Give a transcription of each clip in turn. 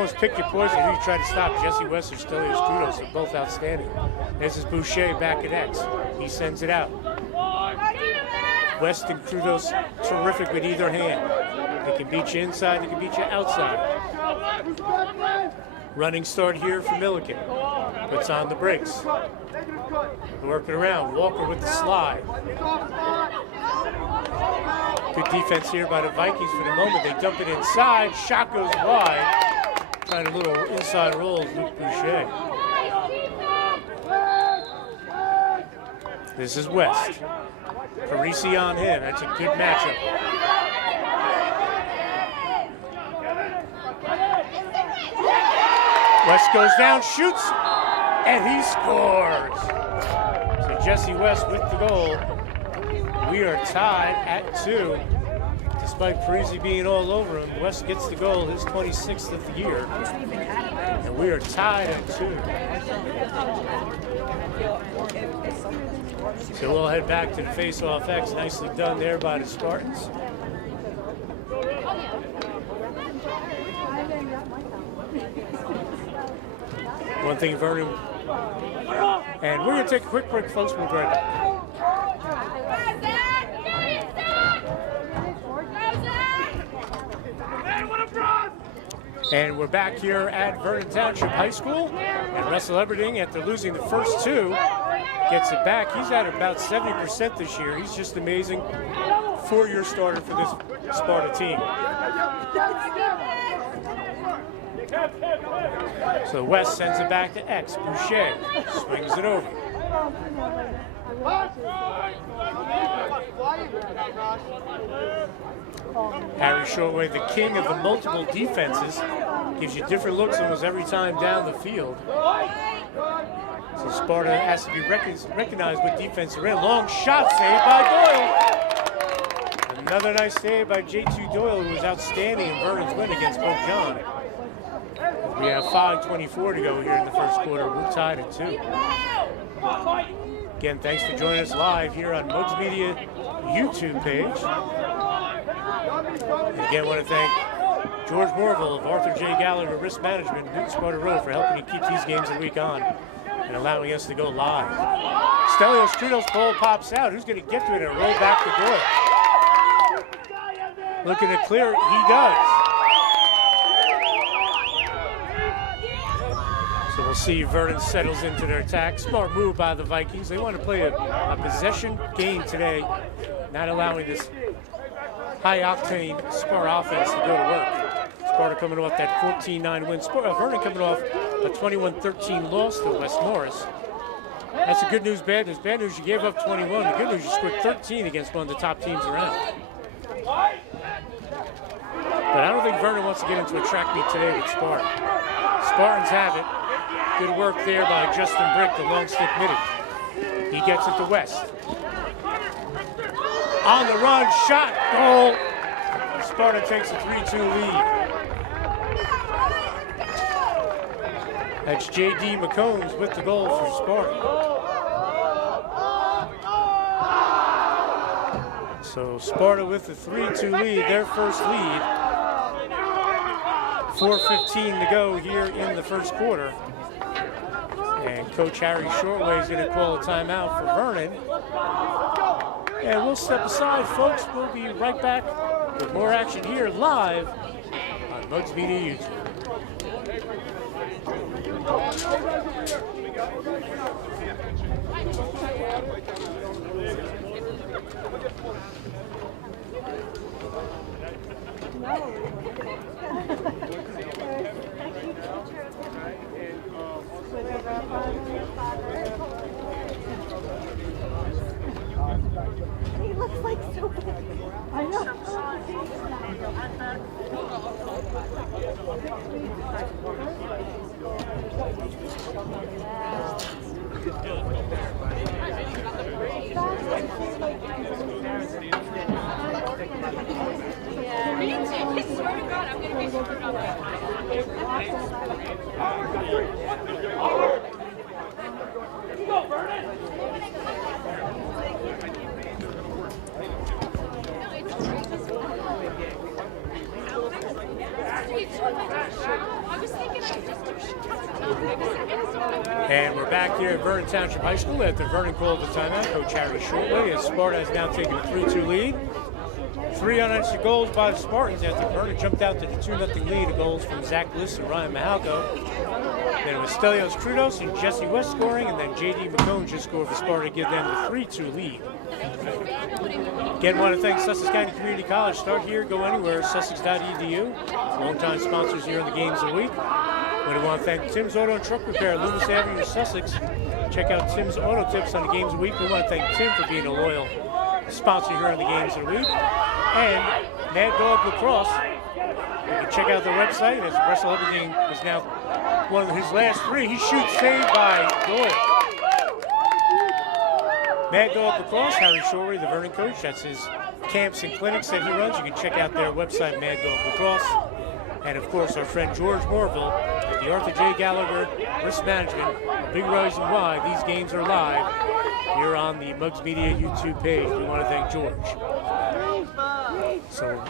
almost pick your poison who you try to stop. Jesse West or Stelios Krudos are both outstanding. This is Boucher back at X. He sends it out. West and Krudos terrific with either hand. They can beat you inside, they can beat you outside. Running start here for Milliken. Puts on the brakes. Working around. Walker with the slide. Good defense here by the Vikings for the moment. They dump it inside. Shot goes wide. Trying a little inside roll of Luke Boucher. This is West. Parisi on him. That's a good matchup. West goes down, shoots, and he scores. So Jesse West with the goal. We are tied at 2. Despite Parisi being all over him, West gets the goal, his 26th of the year. And we are tied at 2. So we'll head back to the face-off X. Nicely done there by the Spartans. One thing, Vernon. And we're going to take a quick break, folks. We'll be right back. And we're back here at Vernon Township High School. And Russell Everding, after losing the first 2, gets it back. He's at about 70% this year. He's just amazing. 4-year starter for this Sparta team. So West sends it back to X. Boucher swings it over. Harry Shortway, the king of the multiple defenses, gives you different looks almost every time down the field. So Sparta has to be recognized with defense. Long shot saved by Doyle. Another nice save by J2 Doyle, who was outstanding in Vernon's win against Pope John. We have 5:24 to go here in the first quarter. We're tied at 2. Again, thanks for joining us live here on Mugs Media YouTube page. And again, I want to thank George Morville of Arthur J. Gallagher Risk Management and Newton Sparta Road for helping to keep these games of the week on and allowing us to go live. Stelios Krudos' ball pops out. Who's going to get to it and roll back the door? Looking to clear it. He does. So we'll see Vernon settles into their attack. Smart move by the Vikings. They want to play a possession game today, not allowing this high-octane Sparta offense to go to work. Sparta coming off that 14-9 win. Vernon coming off a 21-13 loss to West Morris. That's the good news, bad news. Bad news, you gave up 21. The good news, you scored 13 against one of the top teams around. But I don't think Vernon wants to get into a track meet today with Sparta. Spartans have it. Good work there by Justin Brick, the long stick midi. He gets it to West. On the run, shot, goal. Sparta takes a 3-2 lead. That's J.D. McCombs with the goal for Sparta. So Sparta with the 3-2 lead, their first lead. 4:15 to go here in the first quarter. And Coach Harry Shortway is going to call a timeout for Vernon. And we'll step aside, folks. We'll be right back with more action here live on Mugs Media YouTube. He looks like so big. I know. And we're back here at Vernon Township High School after Vernon called the timeout. Coach Harry Shortley, as Sparta has now taken a 3-2 lead. 3 unanswered goals by the Spartans after Vernon jumped out to the 2-0 lead. The goals from Zach Bliss and Ryan Mahalko. Then it was Stelios Krudos and Jesse West scoring, and then J.D. McCone just scored for Sparta to give them the 3-2 lead. Again, want to thank Sussex County Community College. Start here, go anywhere, sussex.edu. Longtime sponsors here in the games of the week. We want to thank Tim's Auto and Truck Repair, Loomis Avenue, Sussex. Check out Tim's Auto Tips on the games of the week. We want to thank Tim for being a loyal sponsor here on the games of the week. And Mad Dog Lacrosse. You can check out their website as Russell Everything is now one of his last 3. He shoots saved by Doyle. Mad Dog Lacrosse, Harry Shorey, the Vernon coach. That's his camps and clinics that he runs. You can check out their website, Mad Dog Lacrosse. And of course, our friend George Morville at the Arthur J. Gallagher Risk Management. A big reason why these games are live here on the Mugs Media YouTube page. We want to thank George. So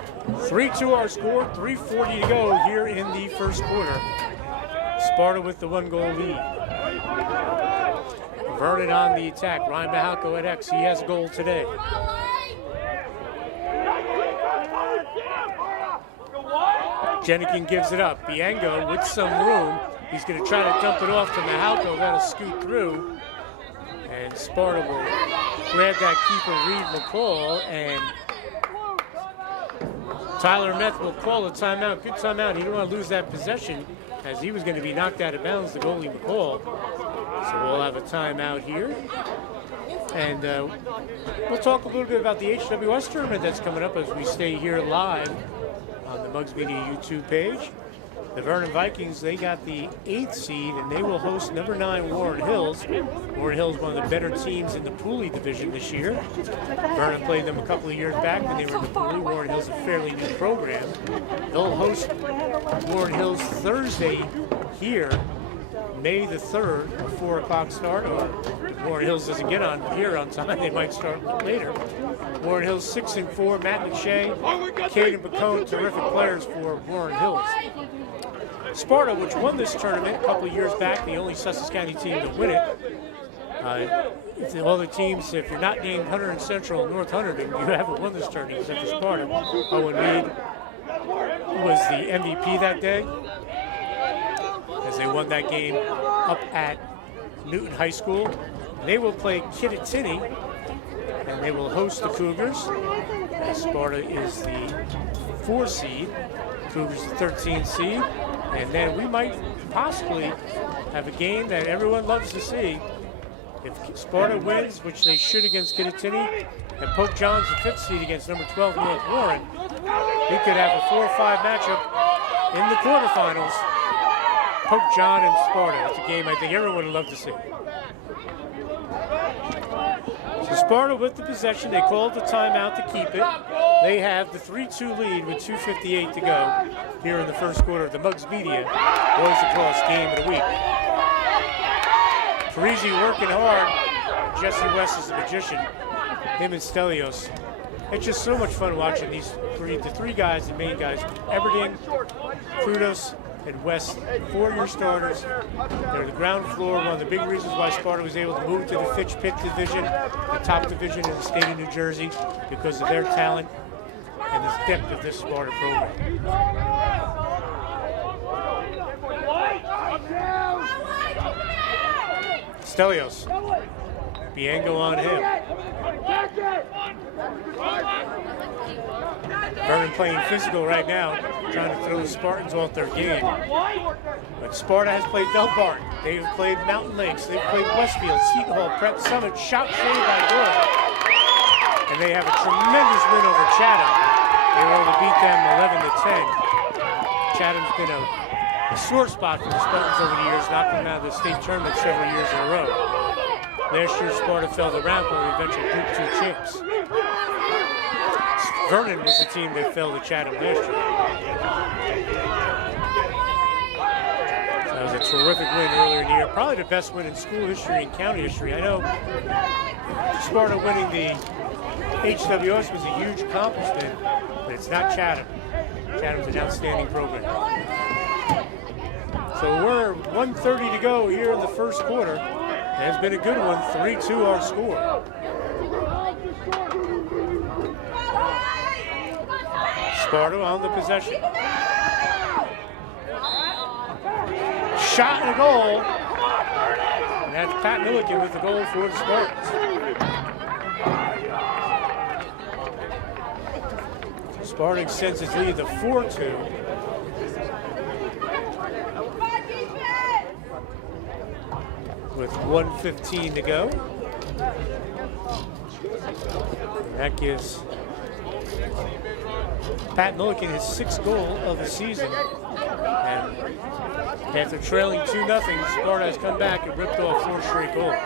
3-2 our score, 3:40 to go here in the first quarter. Sparta with the 1-goal lead. Vernon on the attack. Ryan Mahalko at X. He has a goal today. Jenikin gives it up. Biango with some room. He's going to try to dump it off to Mahalko. That'll scoot through. And Sparta will grab that keeper, Reed McCall, and Tyler Meth will call a timeout. Good timeout. He didn't want to lose that possession as he was going to be knocked out of bounds, the goalie McCall. So we'll have a timeout here. And we'll talk a little bit about the HWS tournament that's coming up as we stay here live on the Mugs Media YouTube page. The Vernon Vikings, they got the 8th seed, and they will host number 9 Warren Hills. Warren Hills, one of the better teams in the Pooley division this year. Vernon played them a couple of years back when they were in the Pooley. Warren Hills is a fairly new program. They'll host Warren Hills Thursday here, May the 3rd, a 4 o'clock start. Or if Warren Hills doesn't get on here on time, they might start later. Warren Hills 6-4. Matt McShay, Caden Bacone, terrific players for Warren Hills. Sparta, which won this tournament a couple of years back, the only Sussex County team to win it. All the teams, if you're not named Hunter and Central and North Hunterdon, you haven't won this tournament except for Sparta. Owen Reed was the MVP that day as they won that game up at Newton High School. They will play Kittatinny, and they will host the Cougars. Sparta is the 4 seed, Cougars the 13 seed. And then we might possibly have a game that everyone loves to see. If Sparta wins, which they should against Kittatinny, and Pope John's the 5th seed against number 12 North Warren, we could have a 4-5 matchup in the quarterfinals. Pope John and Sparta. That's a game I think everyone would love to see. So Sparta with the possession. They called the timeout to keep it. They have the 3-2 lead with 2:58 to go here in the first quarter of the Mugs Media Boys Lacrosse Game of the Week. Parisi working hard. Jesse West is the magician. Him and Stelios. It's just so much fun watching these the three guys, the main guys. Everding, Krudos, and West, 4-year starters. They're the ground floor. One of the big reasons why Sparta was able to move to the Fitch Pitt division, the top division in the state of New Jersey, because of their talent and the depth of this Sparta program. Stelios. Biango on him. Vernon playing physical right now, trying to throw the Spartans off their game. But Sparta has played Belbarton. They've played Mountain Lakes. They've played Westfield, Seton Hall, Prep Summit, shot saved by Doyle. And they have a tremendous win over Chatham. They were able to beat them 11-10. Chatham's been a sore spot for the Spartans over the years, knocking them out of the state tournament several years in a row. Last year, Sparta fell to Rample, the eventual Group 2 champs. Vernon was the team that fell to Chatham last year. That was a terrific win earlier in the year. Probably the best win in school history and county history. I know Sparta winning the HWS was a huge accomplishment, but it's not Chatham. Chatham's an outstanding program. So we're 1:30 to go here in the first quarter. It has been a good one, 3-2 our score. Sparta on the possession. Shot and a goal. And that's Pat Milliken with the goal for the Spartans. Sparta extends its lead to 4-2. With 1:15 to go. That gives Pat Milliken his 6th goal of the season. And after trailing 2-0, Sparta has come back and ripped off 4 straight goals.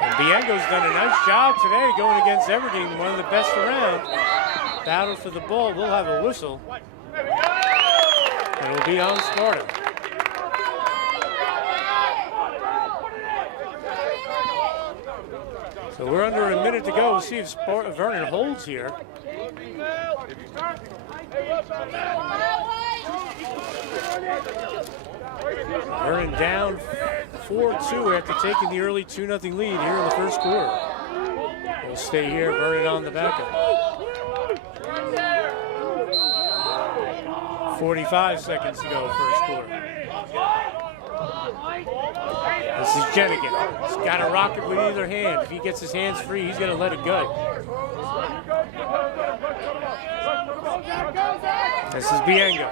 And Biengo's done a nice job today going against Everdeen, one of the best around. Battle for the ball, we'll have a whistle. And it'll be on Sparta. So we're under a minute to go. We'll see if Vernon holds here. Vernon down 4-2 after taking the early 2-0 lead here in the first quarter. We'll stay here, Vernon on the backup. 45 seconds to go, first quarter. This is Jenigan. He's got a rocket with either hand. If he gets his hands free, he's going to let it go. This is Biengo.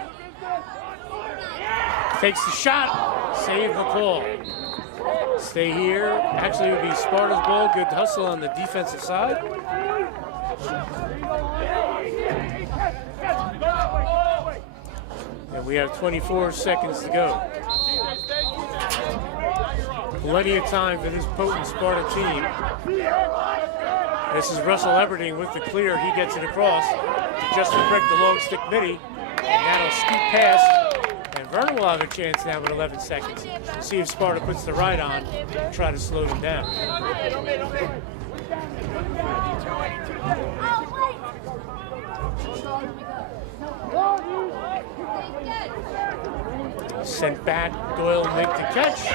Takes the shot. Save the call. Stay here. Actually, it would be Sparta's ball. Good hustle on the defensive side. And we have 24 seconds to go. Plenty of time for this potent Sparta team. This is Russell Everdeen with the clear. He gets it across to Justin Brick, the long stick midi. And that'll scoop past. And Vernon will have a chance now with 11 seconds. We'll see if Sparta puts the right on and try to slow them down. Sent back, Doyle make the catch.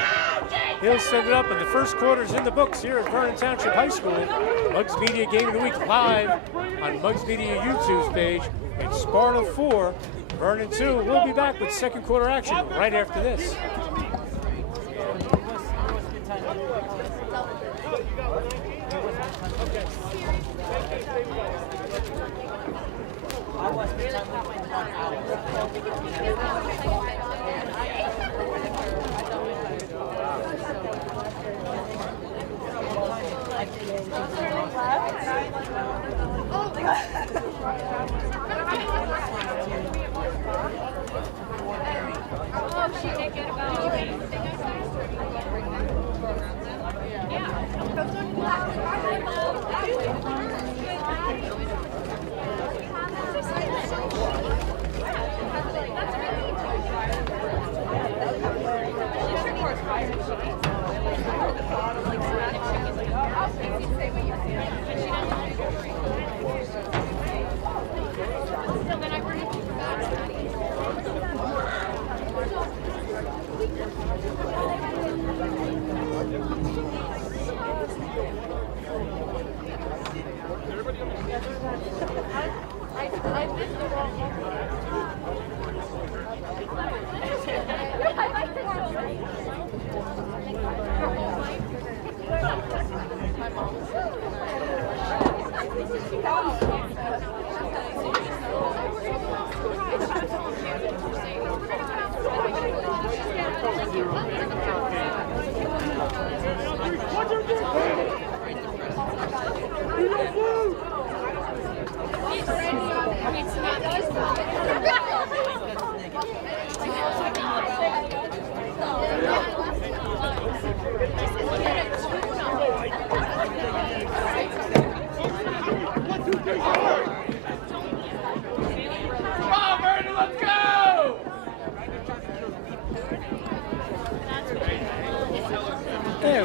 He'll send it up, and the first quarter's in the books here at Vernon Township High School. Muggs Media Game of the Week live on Muggs Media YouTube's page. And Sparta 4, Vernon 2. We'll be back with second quarter action right after this. Oh my God. She did get about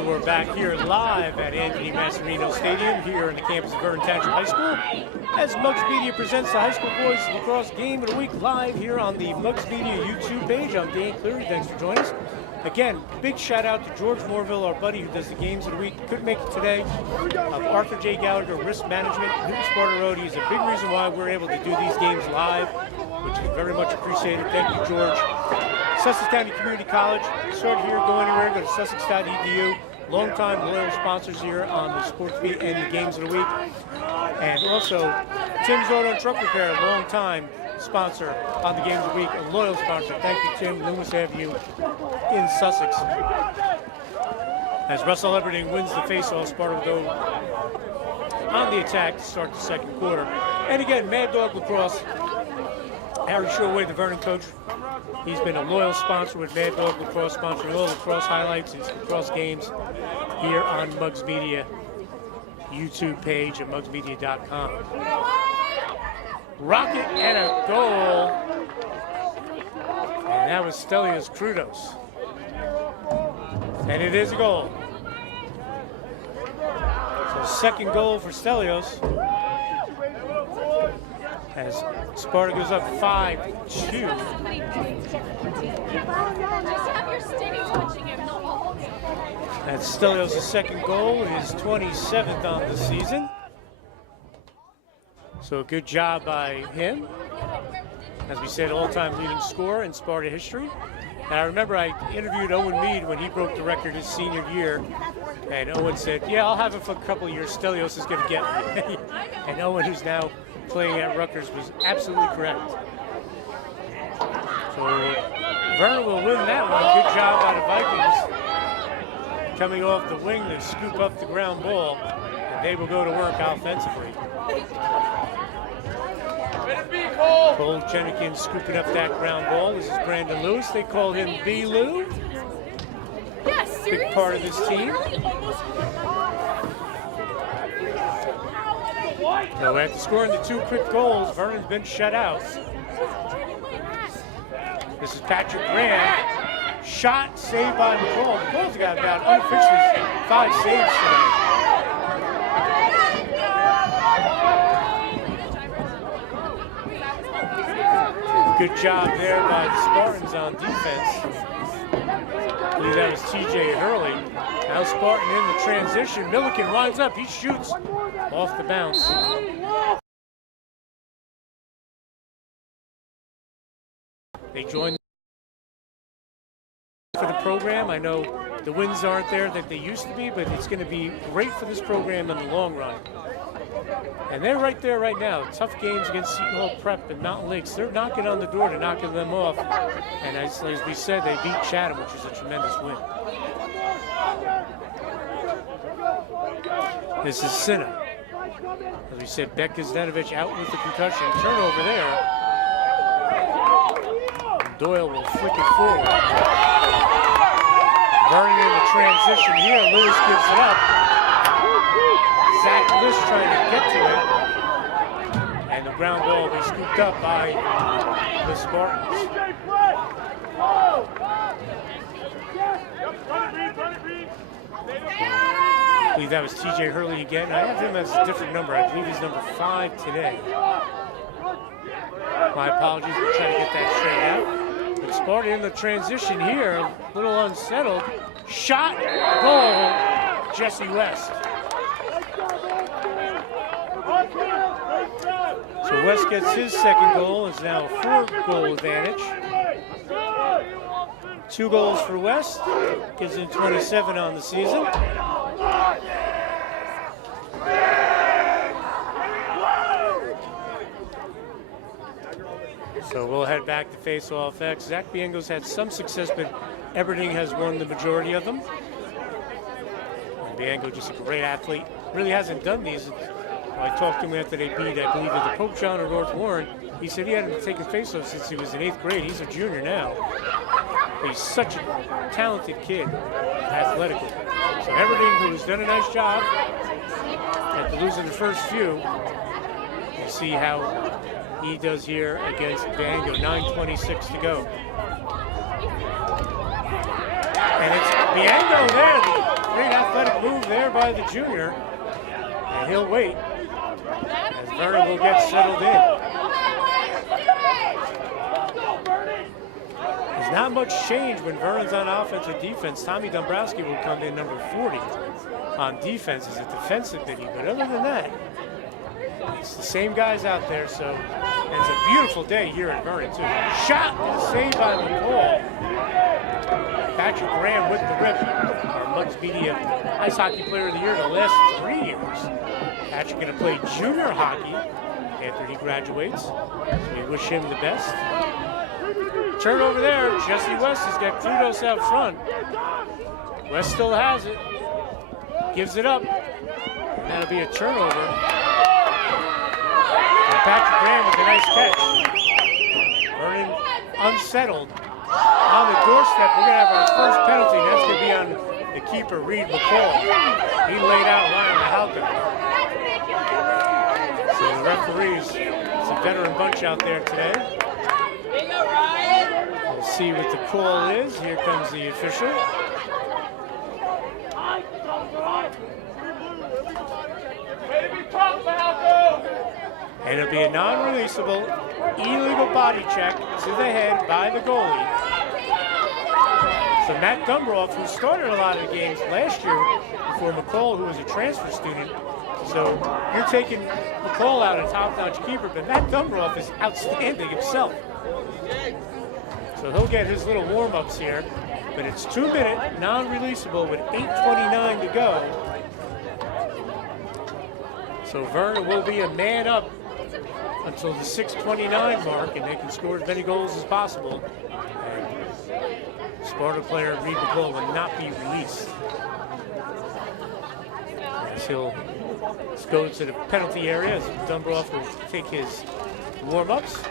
And we're back here live at Anthony Massimino Stadium here in the campus of Vernon Township High School as Muggs Media presents the High School Boys Lacrosse Game of the Week live here on the Muggs Media YouTube page. I'm Dan Cleary. Thanks for joining us. Again, big shout out to George Morville, our buddy who does the games of the week. Couldn't make it today. Arthur J. Gallagher, Risk Management, Newton Sparta Road. He's a big reason why we're able to do these games live, which is very much appreciated. Thank you, George. Sussex County Community College. Start here, go anywhere, go to sussex.edu. Longtime loyal sponsors here on the Sports Beat and the Games of the Week. And also, Tim's Auto and Truck Repair, longtime sponsor on the Games of the Week, a loyal sponsor. Thank you, Tim, Loomis Avenue in Sussex. As Russell Everding wins the faceoff, Sparta will go on the attack to start the second quarter. And again, Mad Dog Lacrosse, Harry Shoreway, the Vernon coach. He's been a loyal sponsor with Mad Dog Lacrosse, sponsoring all lacrosse highlights and lacrosse games here on Muggs Media YouTube page at muggsmedia.com. Rocket and a goal. And that was Stelios Krudos. And it is a goal. So second goal for Stelios. As Sparta goes up 5-2. That's Stelios' second goal, his 27th on the season. So a good job by him. As we said, all-time leading scorer in Sparta history. And I remember I interviewed Owen Mead when he broke the record his senior year. And Owen said, yeah, I'll have it for a couple of years. Stelios is going to get me. And Owen, who's now playing at Rutgers, was absolutely correct. So Vernon will win that one. Good job by the Vikings. Coming off the wing to scoop up the ground ball. And they will go to work offensively. Cole Jenikins scooping up that ground ball. This is Brandon Lewis. They call him B-Lou. Yes, big part of this team. So after scoring the two quick goals, Vernon's been shut out. This is Patrick Grant. Shot, saved by McCall. McCall's got about unofficially 5 saves today. Good job there by the Spartans on defense. I believe that was TJ Hurley. Now Spartan in the transition. Milliken winds up. He shoots off the bounce. They join for the program. I know the wins aren't there that they used to be, but it's going to be great for this program in the long run. And they're right there right now. Tough games against Seton Hall Prep and Mountain Lakes. They're knocking on the door to knocking them off. And as we said, they beat Chatham, which is a tremendous win. This is Sinna. As we said, Beck Gazdanovich out with the concussion. Turnover there. And Doyle will flick it forward. Vernon in the transition here. Lewis gives it up. Zach Lish trying to get to it. And the ground ball will be scooped up by the Spartans. I believe that was TJ Hurley again. I have him as a different number. I believe he's number 5 today. My apologies, we're trying to get that straight out. But Sparta in the transition here, a little unsettled. Shot, goal, Jesse West. So West gets his second goal. It's now a 4-goal advantage. 2 goals for West. Gives him 27 on the season. So we'll head back to face-off X. Zach Biengo's had some success, but Everding has won the majority of them. And Biengo, just a great athlete. Really hasn't done these. I talked to him after they beat, I believe, the Pope John or North Warren. He said he hadn't taken faceoffs since he was in 8th grade. He's a junior now. But he's such a talented kid, athletically. So Everding, who has done a nice job after losing the first few, we'll see how he does here against Biengo. 9:26 to go. And it's Biengo there. Great athletic move there by the junior. And he'll wait as Vernon will get settled in. There's not much change when Vernon's on offense or defense. Tommy Dombrowski will come in number 40 on defense as a defensive biggie. But other than that, it's the same guys out there. So and it's a beautiful day here at Vernon too. Shot and saved by McCall. Patrick Graham with the rip. Our Muggs Media Ice Hockey Player of the Year the last 3 years. Patrick going to play junior hockey after he graduates. So we wish him the best. Turnover there. Jesse West has got Krudos out front. West still has it. Gives it up. That'll be a turnover. And Patrick Graham with a nice catch. Vernon unsettled. On the doorstep, we're going to have our first penalty. That's going to be on the keeper, Reed McCall. He laid out Ryan Mahalka. So the referees, it's a veteran bunch out there today. We'll see what the call is. Here comes the official. And it'll be a non-releasable, illegal body check to the head by the goalie. So Matt Dumbroff, who started a lot of the games last year before McCall, who was a transfer student. So you're taking McCall out, a top-notch keeper, but Matt Dumbroff is outstanding himself. So he'll get his little warm-ups here, but it's 2 minute, non-releasable with 8:29 to go. So Vernon will be a man up until the 6:29 mark, and they can score as many goals as possible. And Sparta player Reed McCall will not be released. As he'll go to the penalty area, as Dumbroff will take his warm-ups.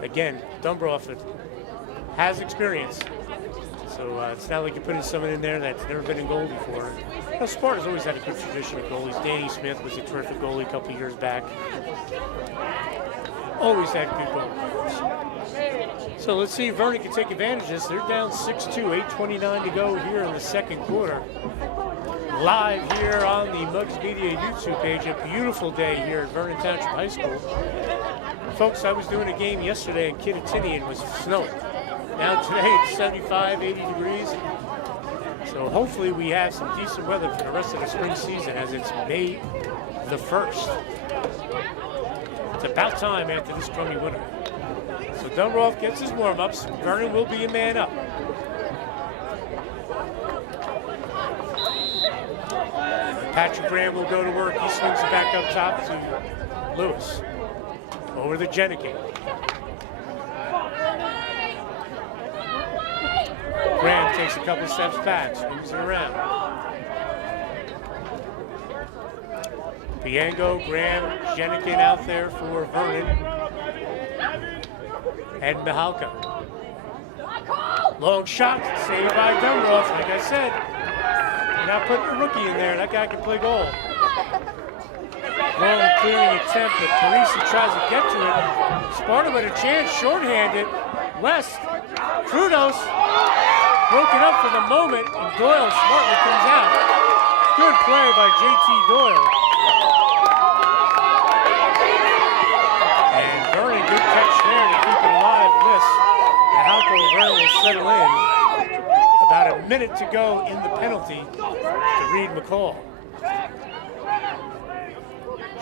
Again, Dumbroff has experience. So it's not like you're putting someone in there that's never been in goal before. Now, Sparta's always had a good tradition of goalies. Danny Smith was a terrific goalie a couple years back. Always had good goalies. So let's see if Vernon can take advantage of this. They're down 6-2, 8:29 to go here in the second quarter. Live here on the Muggs Media YouTube page. A beautiful day here at Vernon Township High School. Folks, I was doing a game yesterday in Kittatinny and it was snowing. Now today it's 75, 80 degrees. So hopefully we have some decent weather for the rest of the spring season as it's May the 1st. It's about time after this crummy winter. So Dumbroff gets his warm-ups. Vernon will be a man up. Patrick Graham will go to work. He swings it back up top to Lewis. Over to Jenikin. Graham takes a couple steps back, swings it around. Biango, Graham, Jenikin out there for Vernon. And Mihalka. Long shot, saved by Dumbroff. Like I said, you're not putting a rookie in there. That guy can play goal. Long clearing attempt, but Parisi tries to get to it. Sparta with a chance, shorthanded. West, Krudos, broken up for the moment, and Doyle smartly comes out. Good play by JT Doyle. And Vernon, good catch there to keep it alive. Miss. And Halco Vernon will settle in. About a minute to go in the penalty to Reed McCall.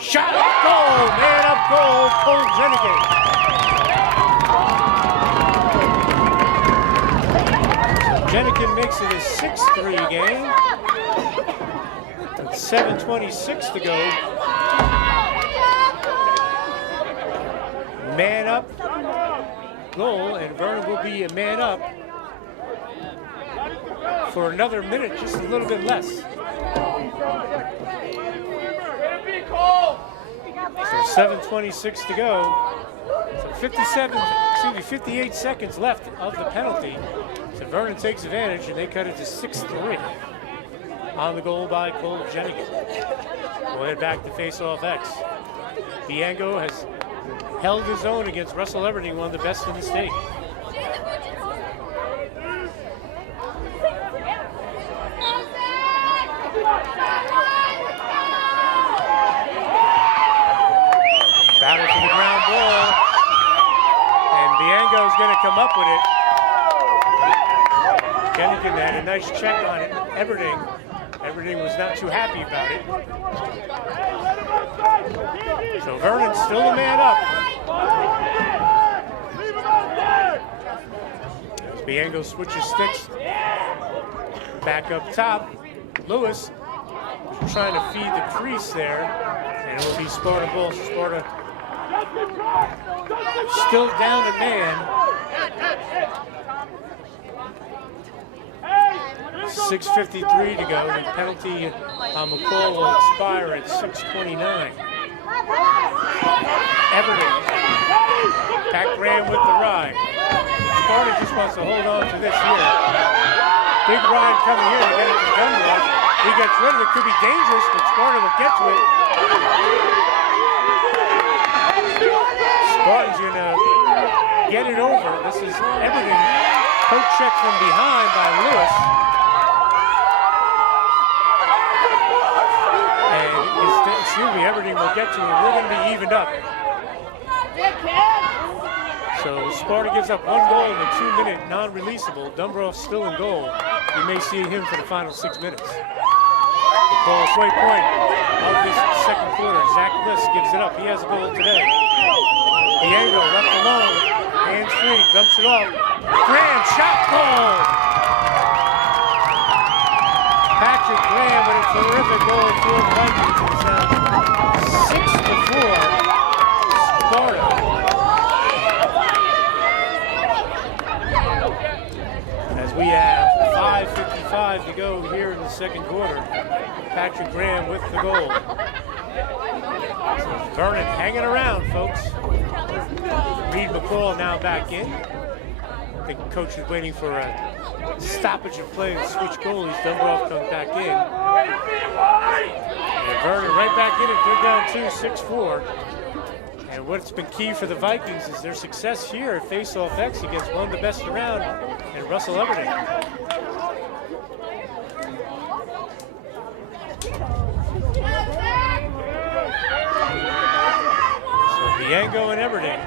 Shot, goal, man up goal, Cole Jenikin. Jenikin makes it a 6-3 game. With 7:26 to go. Man up goal, and Vernon will be a man up for another minute, just a little bit less. So 7:26 to go. So 58 seconds left of the penalty. So Vernon takes advantage, and they cut it to 6-3 on the goal by Cole Jenikin. We'll head back to face-off X. Biango has held his own against Russell Everding, one of the best in the state. Bianco's going to come up with it. Jenikin had a nice check on it. Everding was not too happy about it. So Vernon's still a man up. As Bianco switches sticks. Back up top. Lewis trying to feed the crease there. And it will be Sparta ball. Sparta still down a man. 6:53 to go. The penalty on McCall will expire at 6:29. Everding. Back Graham with the ride. Sparta just wants to hold on to this here. Big ride coming here to get it to Dunlop. He gets rid of it. Could be dangerous, but Sparta will get to it. Spartan's going to get it over. This is Everding. Poke check from behind by Lewis. Everding will get to it. We're going to be evened up. So Sparta gives up 1 goal in a 2-minute non-releasable. Dumbroff's still in goal. You may see him for the final 6 minutes. The ball halfway point of this second quarter. Zach Bliss gives it up. He has a goal today. Diego left alone. Hands free. Dumps it off. Graham shot goal. Patrick Graham with a terrific goal for the Vikings. It's 6-4 Sparta. As we have 5:55 to go here in the second quarter. Patrick Graham with the goal. So Vernon hanging around, folks. Reed McCall now back in. I think the coach is waiting for a stoppage of play and switch goalies. Dumbroff comes back in. And Vernon right back in it. They're down 2-6-4. And what's been key for the Vikings is their success here at face-off X against one of the best around, and Russell Everding. So Bianco and Everding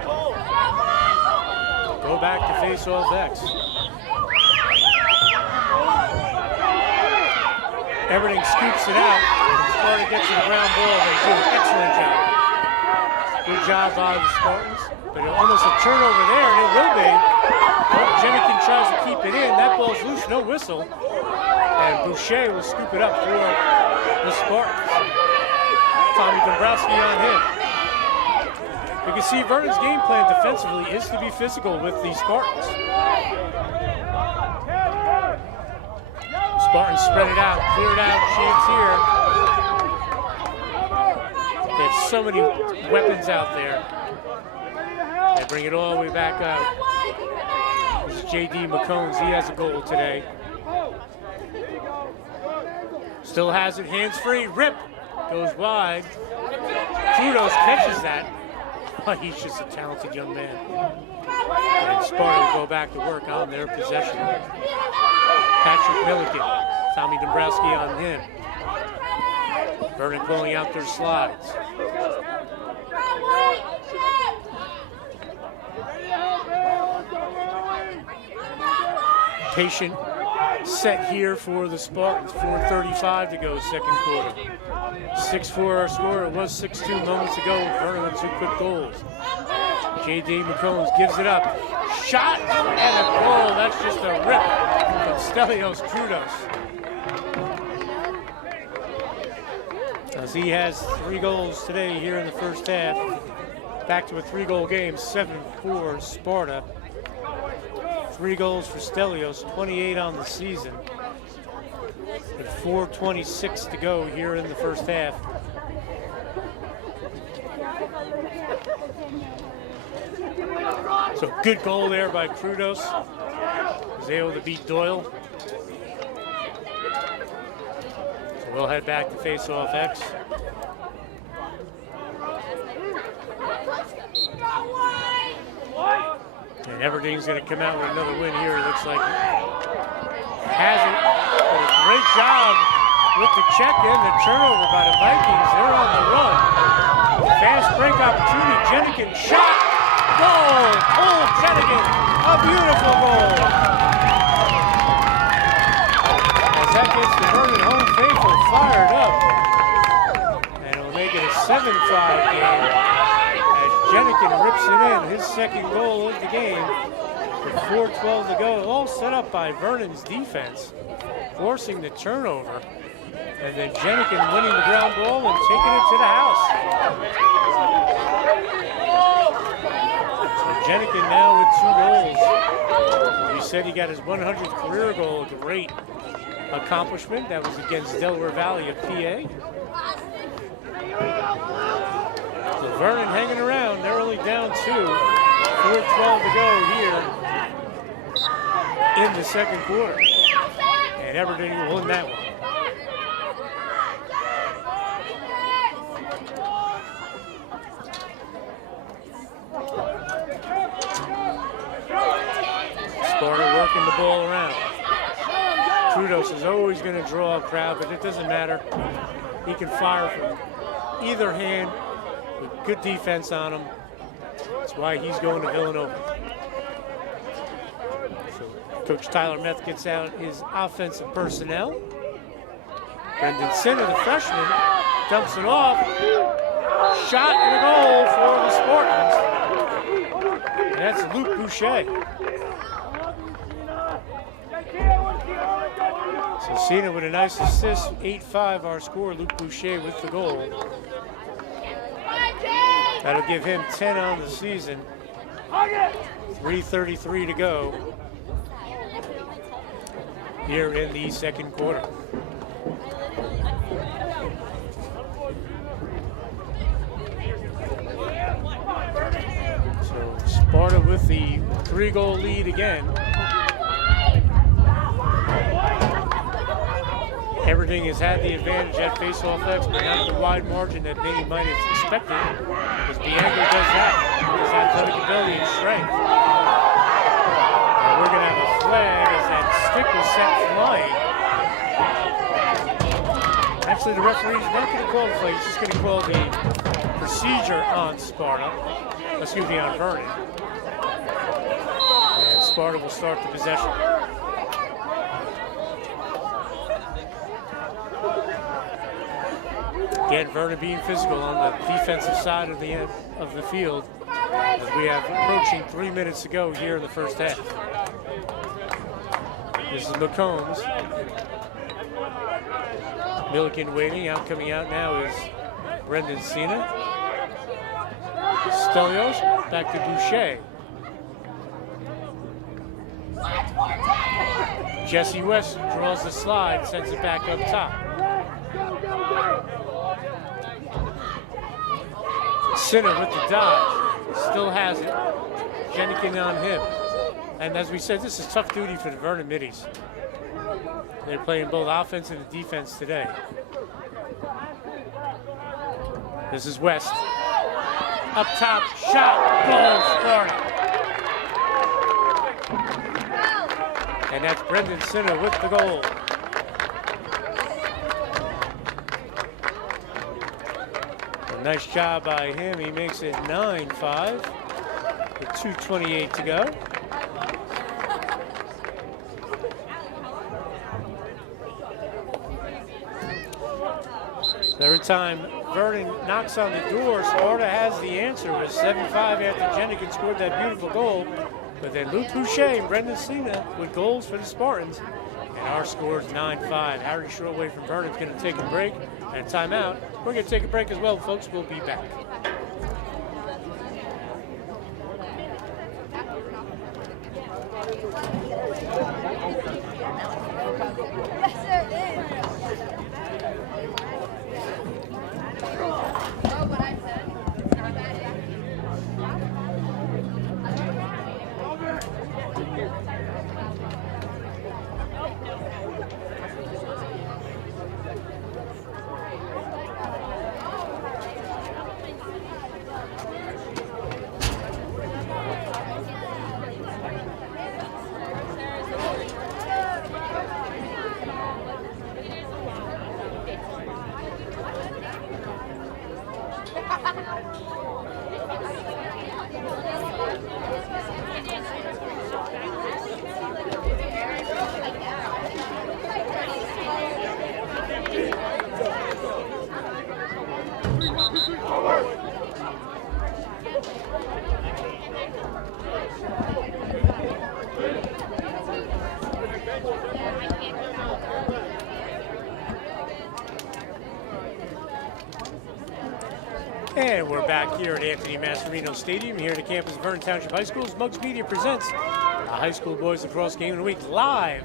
go back to face-off X. Everding scoops it out. Sparta gets to the ground ball. They do an excellent job. Good job by the Spartans. But almost a turnover there, and it will be. Jenikin tries to keep it in. That ball's loose, no whistle. And Boucher will scoop it up for the Spartans. Tommy Dombrowski on him. You can see Vernon's game plan defensively is to be physical with the Spartans. Spartans spread it out, clear it out, chance here. They have so many weapons out there. They bring it all the way back out. This is J.D. McCombs, he has a goal today. Still has it, hands free, rip, goes wide. Kudos catches that. He's just a talented young man. And Sparta will go back to work on their possession. Patrick Milliken, Tommy Dombrowski on him. Vernon pulling out their slides. Patient set here for the Spartans. 4:35 to go, second quarter. 6-4 our score. It was 6-2 moments ago. Vernon with 2 quick goals. J.D. McCombs gives it up. Shot and a goal. That's just a rip from Stelios Krudos. As he has 3 goals today here in the first half. Back to a 3-goal game, 7-4 Sparta. 3 goals for Stelios, 28 on the season. With 4:26 to go here in the first half. So good goal there by Krudos. Was able to beat Doyle. So we'll head back to face-off X. And Everding's going to come out with another win here. It looks like has it. But a great job with the check-in, the turnover by the Vikings. They're on the run. Fast break opportunity. Jenikin shot. Goal. Jenikin beautiful goal. As that gets the Vernon home faithful fired up. And it'll make it a 7-5 game. As Jenikin rips it in, his second goal of the game. With 4:12 to go, all set up by Vernon's defense, forcing the turnover. And then Jenikin winning the ground ball and taking it to the house. So Jenikin now with 2 goals. We said he got his 100th career goal, a great accomplishment. That was against Delaware Valley of PA. So Vernon hanging around, they're only down 2. 4:12 to go here in the second quarter. And Aberdeen will win that one. Sparta working the ball around. Trudos is always going to draw a crowd, but it doesn't matter. He can fire from either hand with good defense on him. That's why he's going to Villanova. So Coach Tyler Meth gets out his offensive personnel. Brendan Sinner, the freshman, dumps it off. Shot and a goal for the Spartans. And that's Luke Boucher. So Cena with a nice assist, 8-5 our score, Luke Boucher with the goal. That'll give him 10 on the season. 3:33 to go here in the second quarter. So Sparta with the 3-goal lead again. Aberdeen has had the advantage at face-off X, but not the wide margin that many might have expected, because Bianco does that with his athletic ability and strength. And we're going to have a flag as that stick was set flying. Actually, the referee's not going to call the flag, he's just going to call the procedure on Sparta, excuse me, on Vernon. And Sparta will start the possession. Again, Vernon being physical on the defensive side of the field, as we have approaching 3 minutes to go here in the first half. This is McCombs. Milliken waiting. Coming out now is Brendan Cena. Stelios back to Boucher. Jesse West draws the slide, sends it back up top. Sinner with the dodge, still has it. Jenikin on him. And as we said, this is tough duty for the Vernon Middies. They're playing both offense and defense today. This is West. Up top, shot, goal, Sparta. And that's Brendan Sinner with the goal. Nice job by him. He makes it 9-5 with 2:28 to go. Every time Vernon knocks on the door, Sparta has the answer with 7-5 after Jenikin scored that beautiful goal. But then Luke Boucher and Brendan Cena with goals for the Spartans. And our score is 9-5. Harry Shortway from Vernon is going to take a break and a timeout. We're going to take a break as well, folks. We'll be back. And we're back here at Anthony Mascherino Stadium here at the campus of Vernon Township High School as Mugs Media presents the High School Boys Lacrosse Game of the Week live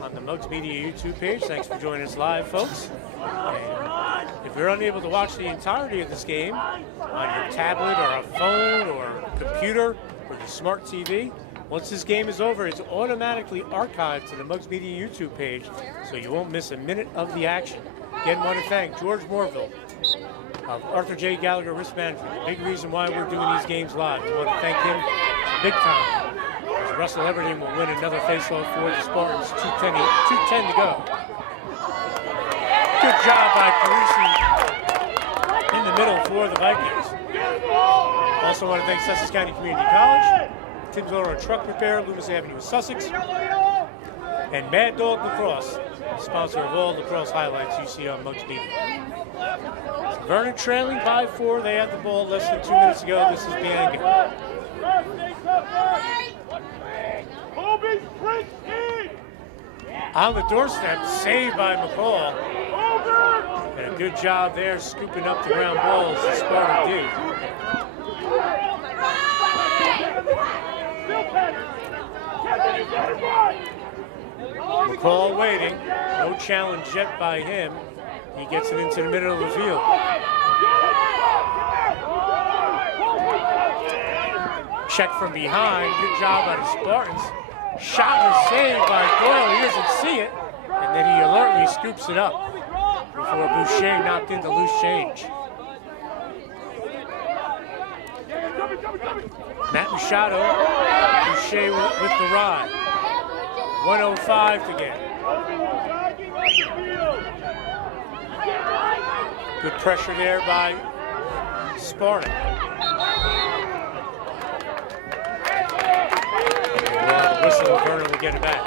on the Mugs Media YouTube page. Thanks for joining us live, folks. And if you're unable to watch the entirety of this game on your tablet or a phone or computer or your smart TV, once this game is over, it's automatically archived to the Mugs Media YouTube page, so you won't miss a minute of the action. Again, want to thank George Morville of Arthur J. Gallagher Risk Management. The big reason why we're doing these games live. We want to thank him big time. As Russell Everdeen will win another faceoff for the Spartans. 2:10 to go. Good job by Parisi in the middle for the Vikings. Also want to thank Sussex County Community College, Tim's Auto Truck Repair, Loomis Avenue, Sussex, and Mad Dog Lacrosse, sponsor of all lacrosse highlights you see on Mugs Media. Vernon trailing by 4. They had the ball less than 2 minutes ago. This is Bianca. On the doorstep, saved by McCall. And a good job there scooping up the ground balls as Sparta did. McCall waiting. No challenge yet by him. He gets it into the middle of the field. Check from behind. Good job by the Spartans. Shot was saved by Doyle. He doesn't see it. And then he alertly scoops it up before Boucher knocked into loose change. Matt Machado. Boucher with the ride. 1:05 to get. Good pressure there by Sparta. Well, the whistle of Vernon will get it back.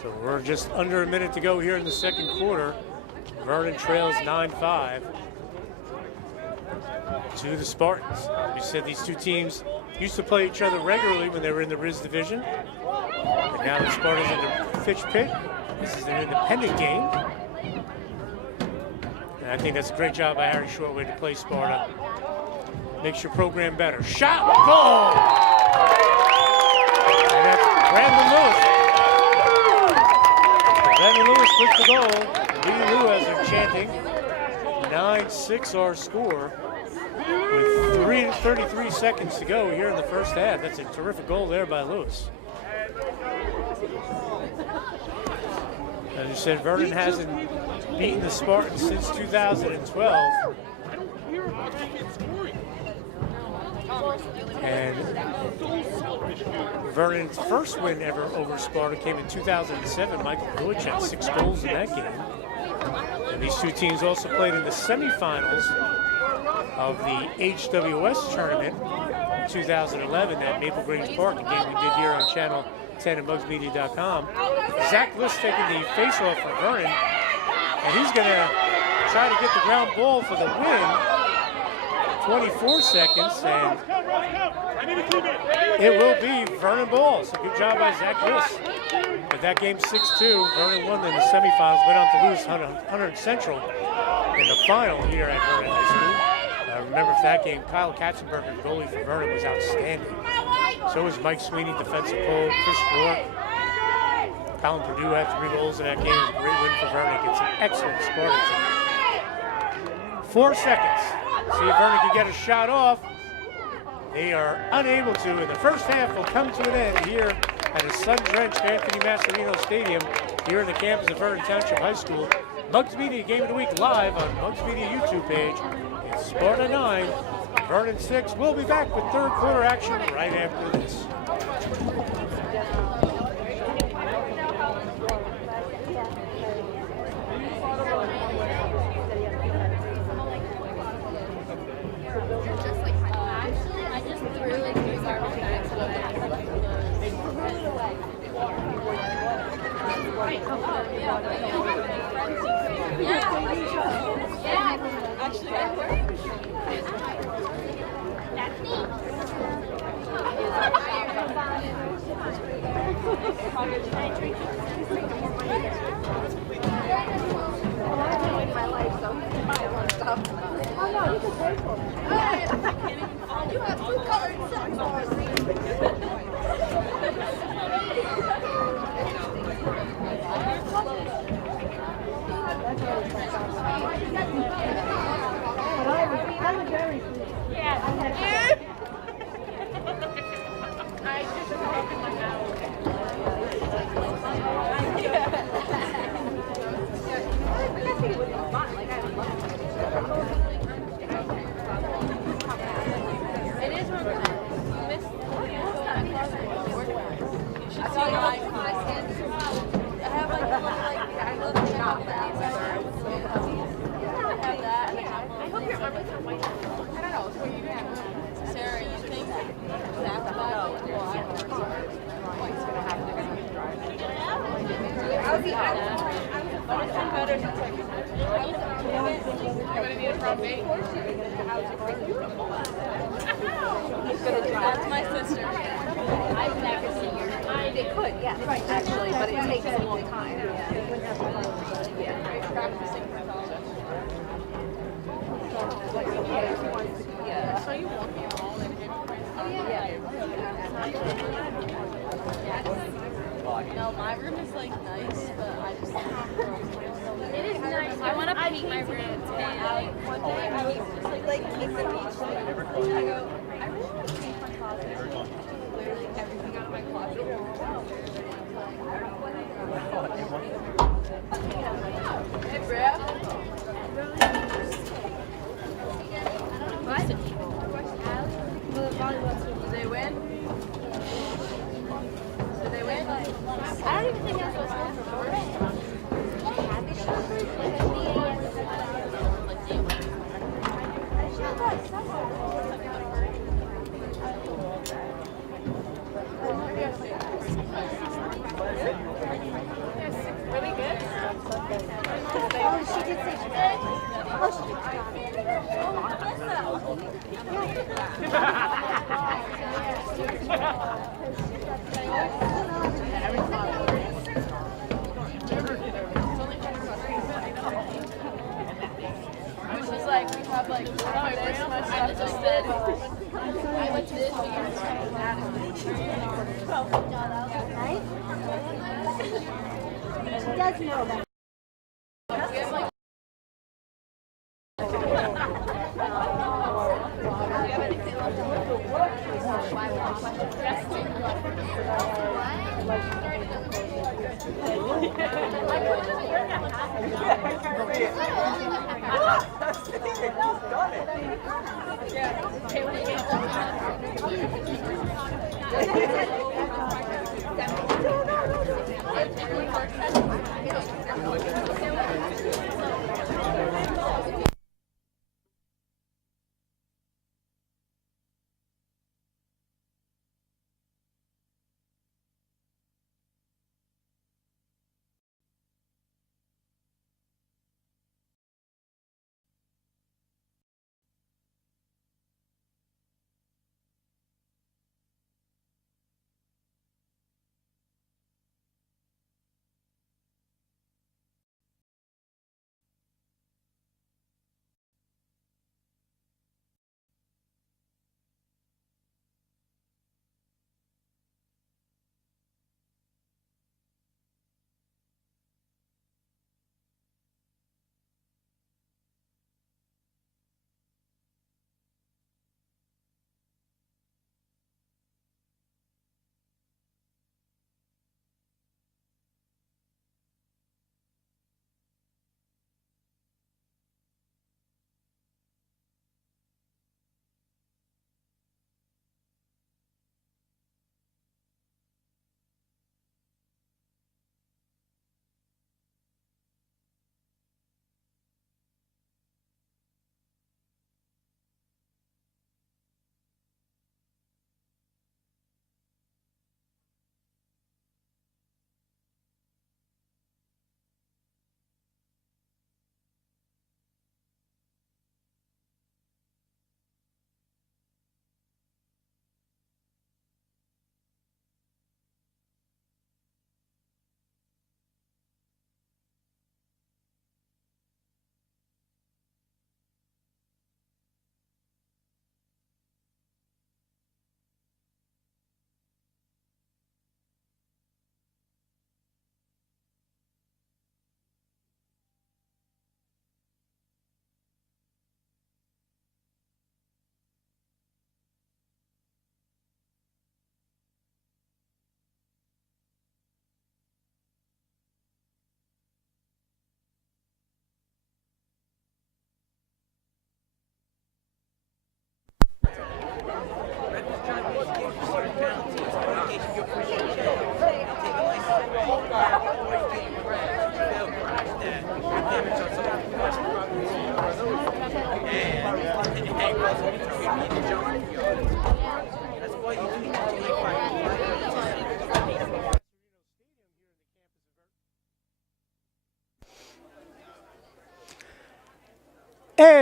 So we're just under a minute to go here in the second quarter. Vernon trails 9-5 to the Spartans. We said these two teams used to play each other regularly when they were in the Riz division. But now the Spartans in the Fitch Pit. This is an independent game. And I think that's a great job by Harry Shortway to play Sparta. Makes your program better. Shot, goal! And that's Brandon Lewis. Brandon Lewis with the goal. Lee Lou as they're chanting. 9-6 our score. With 33 seconds to go here in the first half. That's a terrific goal there by Lewis. As you said, Vernon hasn't beaten the Spartans since 2012. And Vernon's first win ever over Sparta came in 2007. Michael Butch had 6 goals in that game. And these two teams also played in the semifinals of the HWS tournament in 2011 at Maple Grange Park, a game we did here on Channel 10 at mugsmedia.com. Zach List taking the face-off from Vernon, and he's going to try to get the ground ball for the win. 24 seconds, and it will be Vernon ball. So good job by Zach List. But that game 6-2, Vernon won in the semifinals, went on to lose 100 Central in the final here at Vernon High School. Remember for that game, Kyle Katzenberger, the goalie for Vernon, was outstanding. So was Mike Sweeney, defensive pole, Chris Rourke. Colin Purdue had 3 goals in that game. It was a great win for Vernon against an excellent Sparta team. 4 seconds. See if Vernon can get a shot off. They are unable to, and the first half will come to an end here at a sun-drenched Anthony Mascherino Stadium here in the campus of Vernon Township High School. Mugs Media Game of the Week live on Mugs Media YouTube page. It's Sparta 9, Vernon 6. We'll be back with third quarter action right after this. That's my sister. I've never seen her. They could, yes, actually, but it takes a long time. Yeah. Practicing for college. Yeah. So you won't be all in him. No, my room is like nice, but I just it is nice. I want to paint my room today. One day I was just like keep the beach. I go, I really want to paint my closet. Literally everything out of my closet. Hey, bro. What? Did they win? Did they win? I don't even think I was supposed to win for first. Really good? Oh, she did say she did. Oh, she Which is like, we have like, this much stuff just did. I went to this weekend. right? She does know that.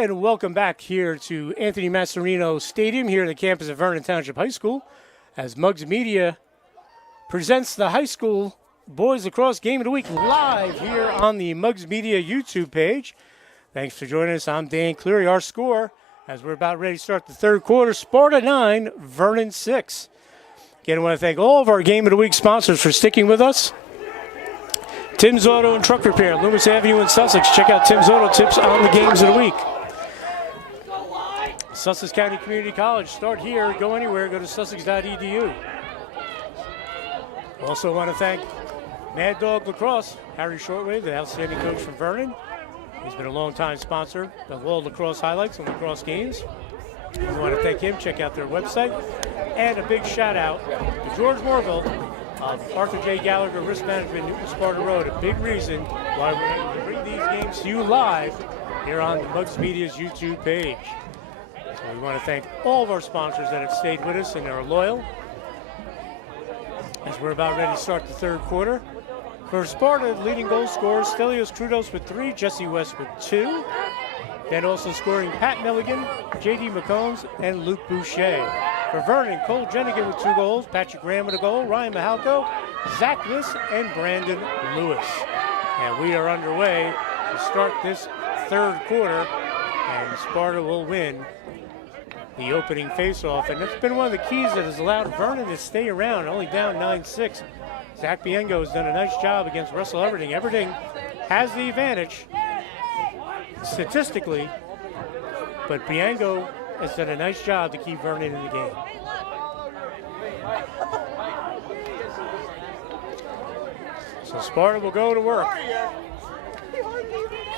And welcome back here to Anthony Masserino Stadium here on the campus of Vernon Township High School as Muggs Media presents the high school boys lacrosse game of the week live here on the Muggs Media YouTube page. Thanks for joining us. I'm Dan Cleary. Our score as we're about ready to start the third quarter, Sparta 9, Vernon 6. Again, I want to thank all of our game of the week sponsors for sticking with us. Tim's Auto and Truck Repair, Loomis Avenue in Sussex. Check out Tim's Auto Tips on the games of the week. Sussex County Community College. Start here, go anywhere, go to sussex.edu. Also want to thank Mad Dog Lacrosse, Harry Shortwave, the outstanding coach from Vernon. He's been a long-time sponsor of all lacrosse highlights and lacrosse games. We want to thank him. Check out their website. And a big shout-out to George Morville of Arthur J. Gallagher Risk Management, Newton Sparta Road. A big reason why we're able to bring these games to you live here on the Muggs Media's YouTube page. So we want to thank all of our sponsors that have stayed with us and are loyal as we're about ready to start the third quarter. For Sparta, leading goal scorers, Stelios Krudos with 3, Jesse West with 2. Then also scoring Pat Milligan, J.D. McCombs, and Luke Boucher. For Vernon, Cole Jenigan with 2 goals, Patrick Graham with a goal, Ryan Mahalko, Zach Liss, and Brandon Lewis. And we are underway to start this third quarter, and Sparta will win the opening faceoff. And that's been one of the keys that has allowed Vernon to stay around, only down 9-6. Zach Biengo has done a nice job against Russell Everding. Everding has the advantage statistically, but Biengo has done a nice job to keep Vernon in the game. So Sparta will go to work.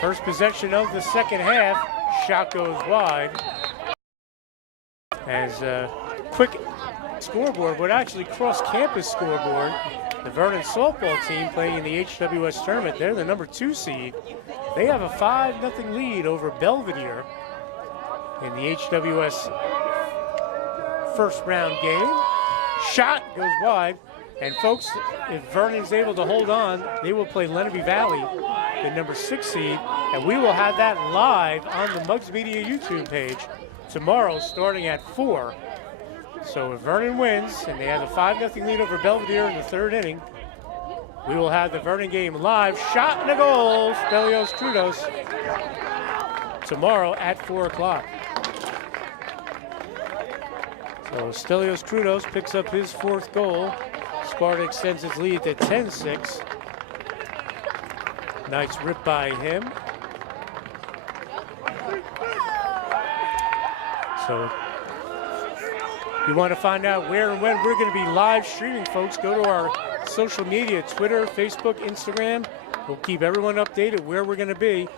First possession of the second half. Shot goes wide. As a quick scoreboard, but actually cross-campus scoreboard, the Vernon softball team playing in the HWS tournament, they're the number 2 seed. They have a 5-0 lead over Belvedere in the HWS first round game. Shot goes wide. And folks, if Vernon is able to hold on, they will play Lenape Valley, the number 6 seed. And we will have that live on the Muggs Media YouTube page tomorrow starting at 4. So if Vernon wins and they have a 5-0 lead over Belvedere in the third inning, we will have the Vernon game live. Shot and a goal, Stelios Krudos, tomorrow at 4 o'clock. So Stelios Krudos picks up his 4th goal. Sparta extends its lead to 10-6. Nice rip by him. So you want to find out where and when we're going to be live streaming, folks, go to our social media, Twitter, Facebook, Instagram. We'll keep everyone updated where we're going to be,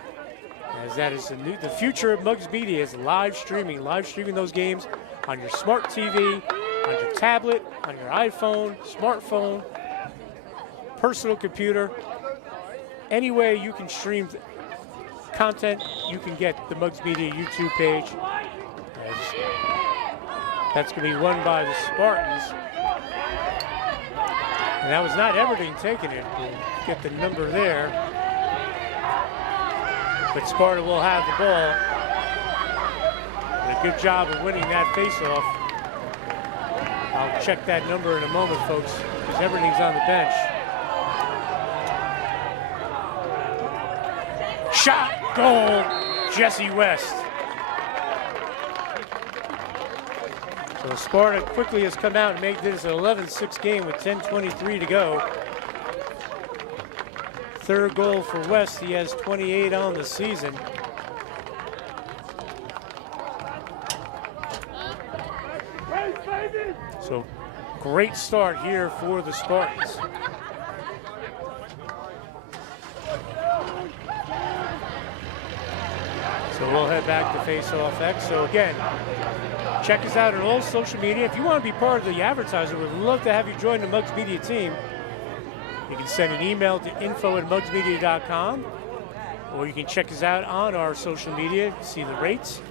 as that is the future of Muggs Media is live streaming those games on your smart TV, on your tablet, on your iPhone, smartphone, personal computer. Any way you can stream content, you can get the Muggs Media YouTube page. That's going to be won by the Spartans. And that was not Everding taking it. We'll get the number there. But Sparta will have the ball. And a good job of winning that faceoff. I'll check that number in a moment, folks, because Everding's on the bench. Shot, goal, Jesse West. So Sparta quickly has come out and made this an 11-6 game with 10:23 to go. Third goal for West. He has 28 on the season. So great start here for the Spartans. So we'll head back to Face-Off X. So again, check us out on all social media. If you want to be part of the advertiser, we'd love to have you join the Muggs Media team. You can send an email to info@muggsmedia.com, or you can check us out on our social media, see the rates,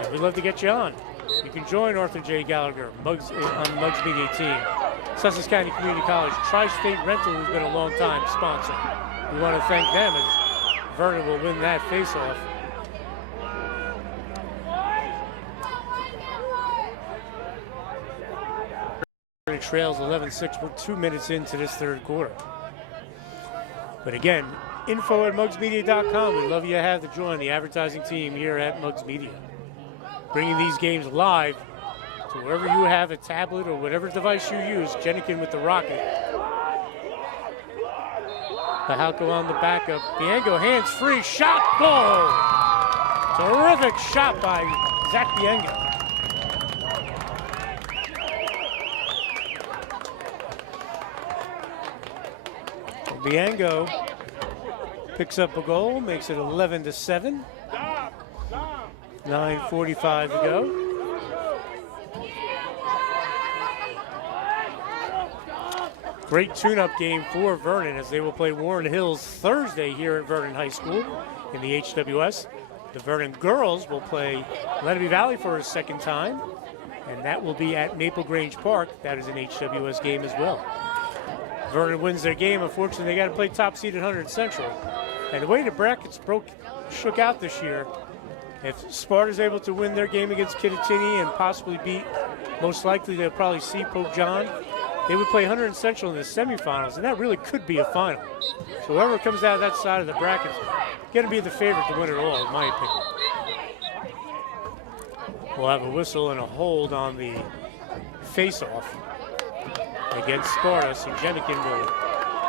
and we'd love to get you on. You can join Arthur J. Gallagher on the Muggs Media team. Sussex County Community College, Tri-State Rental, who's been a long-time sponsor. We want to thank them as Vernon will win that face-off. Vernon trails 11-6. We're 2 minutes into this third quarter. But again, info@mugsmedia.com. We'd love you to have to join the advertising team here at Mugs Media. Bringing these games live to wherever you have a tablet or whatever device you use. Jenikin with the rocket. Pahalko on the backup. Biengo hands free. Shot. Goal. Terrific shot by Zach Biengo. Biengo picks up a goal, makes it 11-7. 9:45 to go. Great tune-up game for Vernon as they will play Warren Hills Thursday here at Vernon High School in the HWS. The Vernon girls will play Lenape Valley for a second time, and that will be at Maple Grange Park. That is an HWS game as well. Vernon wins their game. Unfortunately, they got to play top-seeded 100 Central. And the way the brackets shook out this year, if Sparta's able to win their game against Kittatinny and possibly beat, most likely they'll probably see Pope John, they would play 100 Central in the semifinals, and that really could be a final. So whoever comes out of that side of the bracket is going to be the favorite to win it all, in my opinion. We'll have a whistle and a hold on the face-off against Sparta, so Jenikin will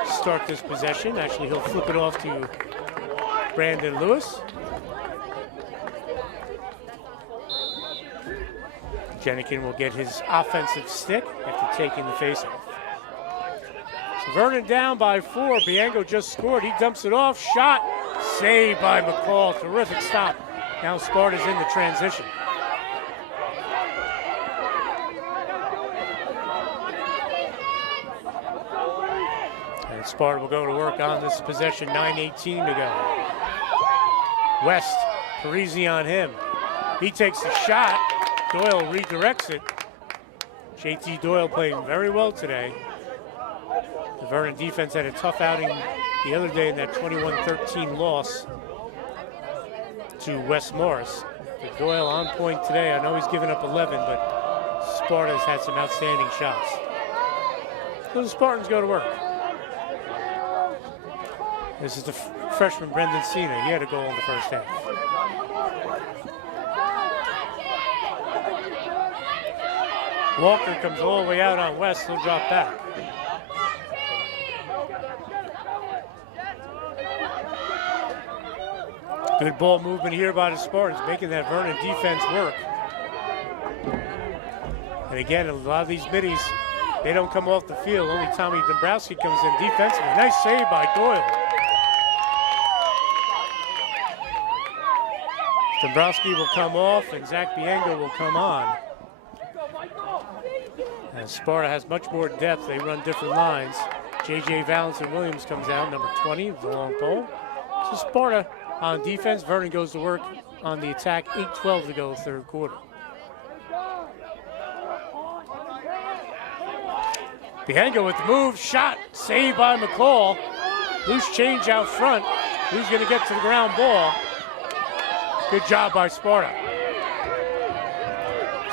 start this possession. Actually, he'll flip it off to Brandon Lewis. Jenikin will get his offensive stick after taking the face-off. So Vernon down by 4. Biengo just scored. He dumps it off. Shot. Saved by McCall. Terrific stop. Now Sparta's in the transition. And Sparta will go to work on this possession. 9:18 to go. West, Parisi on him. He takes the shot. Doyle redirects it. JT Doyle playing very well today. The Vernon defense had a tough outing the other day in that 21-13 loss to West Morris. But Doyle on point today. I know he's given up 11, but Sparta's had some outstanding shots. So the Spartans go to work. This is the freshman Brendan Cena. He had a goal in the first half. Walker comes all the way out on West. He'll drop back. Good ball movement here by the Spartans, making that Vernon defense work. And again, a lot of these middies, they don't come off the field. Only Tommy Dombrowski comes in defensively. Nice save by Doyle. Dombrowski will come off, and Zach Biengo will come on. And Sparta has much more depth. They run different lines. J.J. Valentin Williams comes out, number 20, with the long pole. So Sparta on defense. Vernon goes to work on the attack. 8:12 to go, third quarter. Biengo with the move. Shot. Saved by McCall. Loose change out front. Who's going to get to the ground ball? Good job by Sparta.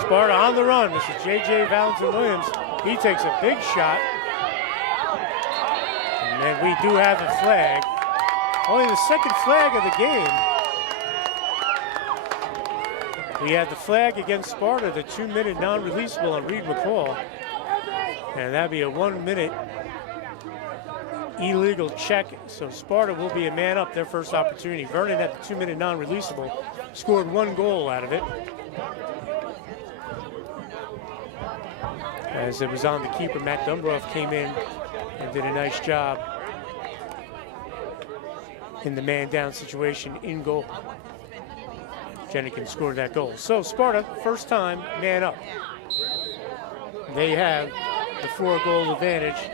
Sparta on the run. This is J.J. Valentin Williams. He takes a big shot. And then we do have a flag. Only the second flag of the game. We had the flag against Sparta, the 2-minute non-releasable on Reed McCall. And that'd be a 1-minute illegal check. So Sparta will be a man up, their first opportunity. Vernon had the 2-minute non-releasable, scored 1 goal out of it. As it was on the keeper, Matt Dumbroff came in and did a nice job in the man-down situation in goal. Jenikin scored that goal. So Sparta, first time, man up. They have the 4-goal advantage,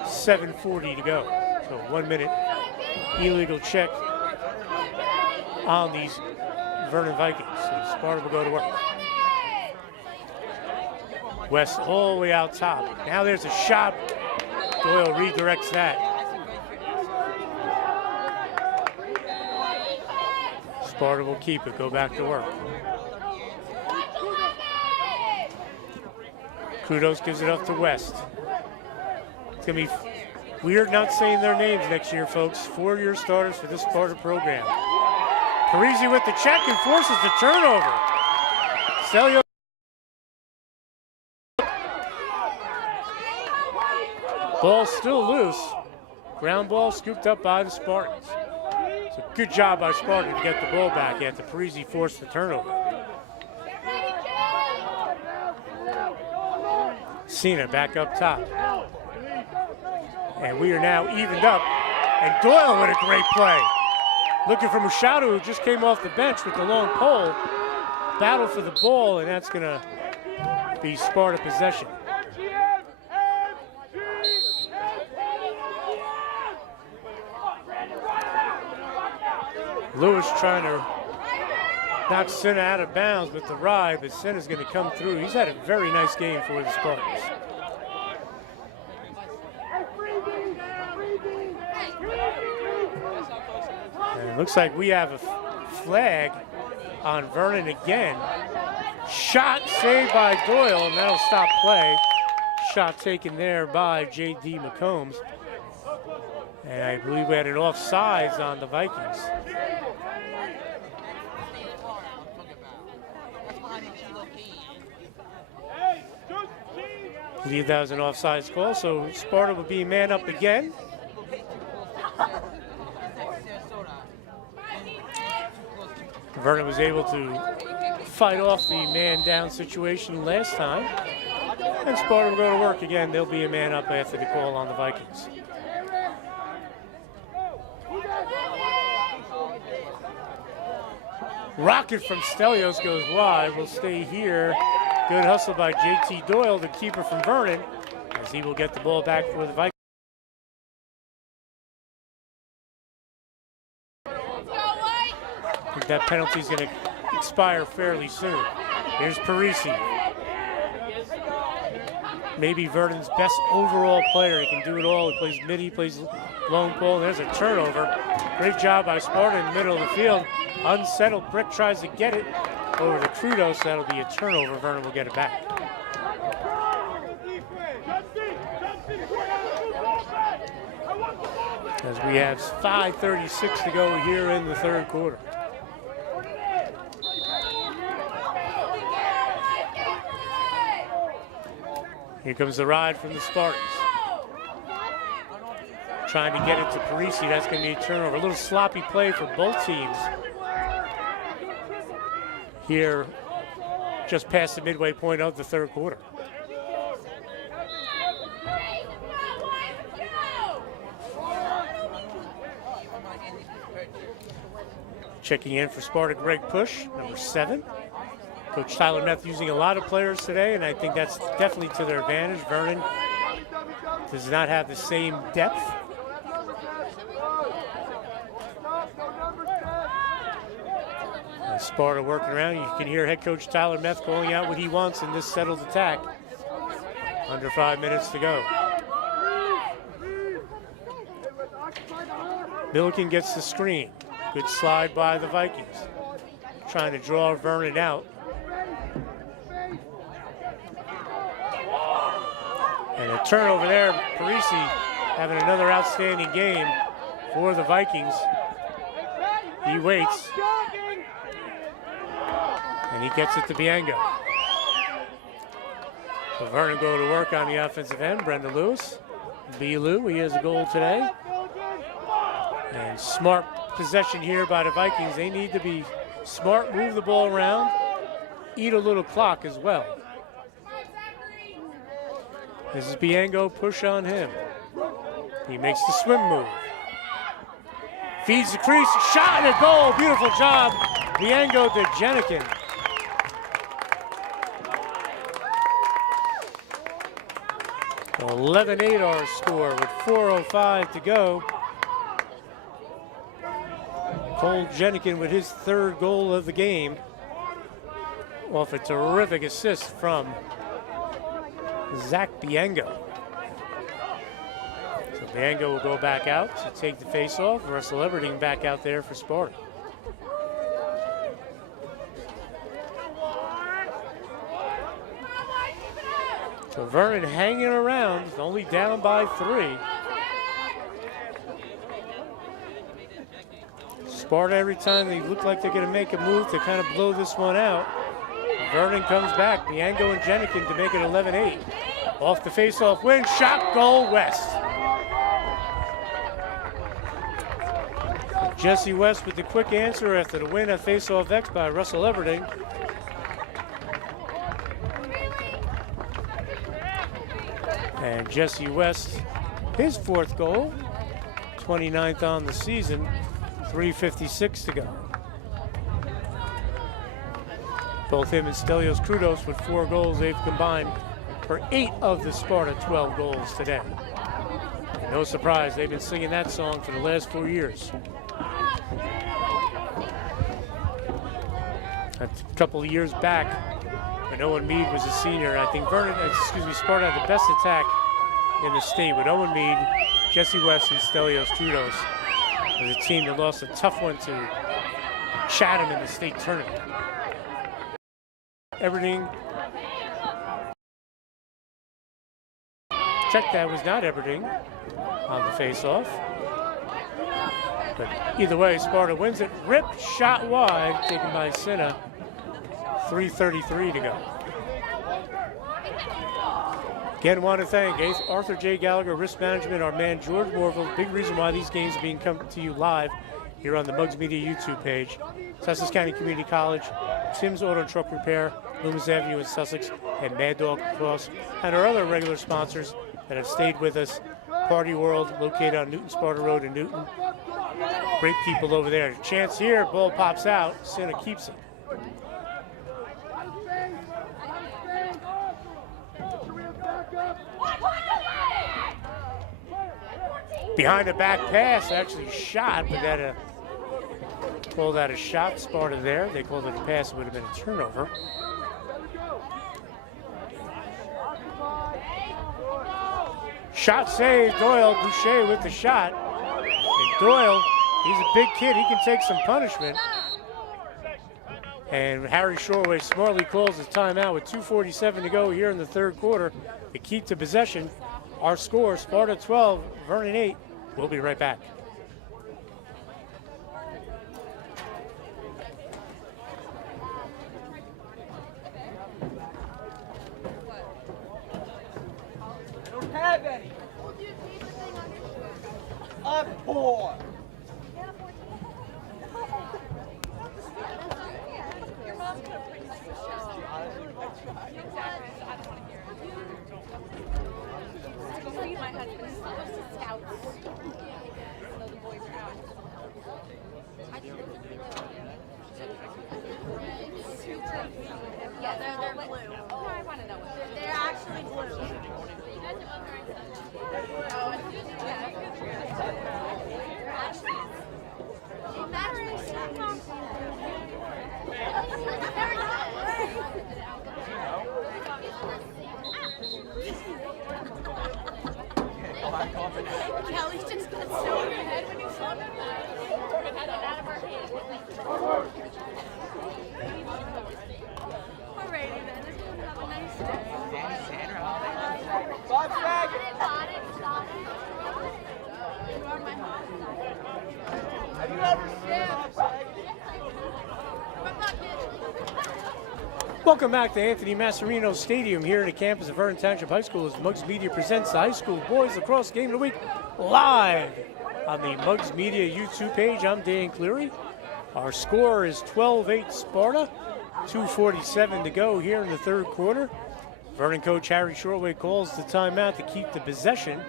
7:40 to go. So 1-minute illegal check on these Vernon Vikings. So Sparta will go to work. West all the way out top. Now there's a shot. Doyle redirects that. Sparta will keep it, go back to work. Kudos gives it up to West. It's going to be weird not saying their names next year, folks. 4-year starters for this Sparta program. Parisi with the check and forces the turnover. Celio. Ball still loose. Ground ball scooped up by the Spartans. So good job by Sparta to get the ball back after Parisi forced the turnover. Cena back up top. And we are now evened up. And Doyle with a great play. Looking for Machado, who just came off the bench with the long pole. Battle for the ball, and that's going to be Sparta possession. Lewis trying to knock Senna out of bounds with the ride, but Senna's going to come through. He's had a very nice game for the Spartans. And it looks like we have a flag on Vernon again. Shot saved by Doyle, and that'll stop play. Shot taken there by J.D. McCombs. And I believe we had an offsides on the Vikings. I believe that was an offsides call, so Sparta will be man up again. Vernon was able to fight off the man down situation last time. And Sparta will go to work again. They'll be a man up after the call on the Vikings. Rocket from Stelios goes wide. Will stay here. Good hustle by J.T. Doyle, the keeper from Vernon, as he will get the ball back for the Vikings. I think that penalty is going to expire fairly soon. Here's Parisi. Maybe Vernon's best overall player. He can do it all. He plays mid, he plays long ball. There's a turnover. Great job by Sparta in the middle of the field. Unsettled. Brick tries to get it over to Kudos. That'll be a turnover. Vernon will get it back. As we have 5:36 to go here in the third quarter. Here comes the ride from the Spartans. Trying to get it to Parisi. That's going to be a turnover. A little sloppy play for both teams. Here, just past the midway point of the third quarter. Checking in for Sparta, Greg Push, number 7. Coach Tyler Meth using a lot of players today, and I think that's definitely to their advantage. Vernon does not have the same depth. And Sparta working around. You can hear head coach Tyler Meth calling out what he wants in this settled attack. Under 5 minutes to go. Milliken gets the screen. Good slide by the Vikings. Trying to draw Vernon out. And a turnover there. Parisi having another outstanding game for the Vikings. He waits. And he gets it to Biango. So Vernon go to work on the offensive end. Brendan Lewis. B-Lou, he has a goal today. And smart possession here by the Vikings. They need to be smart, move the ball around, eat a little clock as well. This is Biango, push on him. He makes the swim move. Feeds the crease, shot and a goal, beautiful job. Biango to Jenikin. So 11-8 our score with 4:05 to go. Cole Jenikin with his third goal of the game off a terrific assist from Zach Biango. So Biango will go back out to take the face-off. Russell Everding back out there for Sparta. So Vernon hanging around, only down by 3. Sparta, every time they look like they're going to make a move to kind of blow this one out, Vernon comes back. Miango and Jenikin to make it 11-8. Off the face-off win, shot, goal, West. Jesse West with the quick answer after the win at face-off X by Russell Everding. And Jesse West, his 4th goal, 29th on the season, 3:56 to go. Both him and Stelios Krudos with 4 goals. They've combined for 8 of the Sparta 12 goals today. No surprise, they've been singing that song for the last 4 years. A couple of years back, when Owen Mead was a senior, I think Sparta had the best attack in the state with Owen Mead, Jesse West, and Stelios Krudos. It was a team that lost a tough one to Chatham in the state tournament. Everding. Check, that was not Everding on the face-off. But either way, Sparta wins it. Rip, shot wide, taken by Sinna. 3:33 to go. Again, want to thank Arthur J. Gallagher, Risk Management, our man George Morville. Big reason why these games are being come to you live here on the Mugs Media YouTube page. Sussex County Community College, Tim's Auto and Truck Repair, Loomis Avenue in Sussex, and Mad Dog Cross, and our other regular sponsors that have stayed with us. Party World, located on Newton Sparta Road in Newton. Great people over there. Chance here, ball pops out, Sinna keeps it. Behind the back pass, actually shot, but that called that a shot. Sparta there. They called it a pass, it would have been a turnover. Shot saved, Doyle, Boucher with the shot. And Doyle, he's a big kid, he can take some punishment. And Harry Shoreway smartly calls his timeout with 2:47 to go here in the 3rd quarter to keep the possession. Our score, Sparta 12, Vernon 8. We'll be right back. I don't have any. I'm poor. Yeah, they're blue. Oh, I want to know what they're actually blue. Kelly just got so in her head when you saw them. It had it out of her hand. Alrighty then, have a nice day. Bob Faggot. You are my hot. Have you ever seen Bob Faggot? Welcome back to Anthony Masserino Stadium here in the campus of Vernon Township High School as Mugs Media presents the High School Boys Lacrosse Game of the Week live on the Mugs Media YouTube page. I'm Dan Cleary. Our score is 12-8 Sparta, 2:47 to go here in the 3rd quarter. Vernon coach Harry Shoreway calls the timeout to keep the possession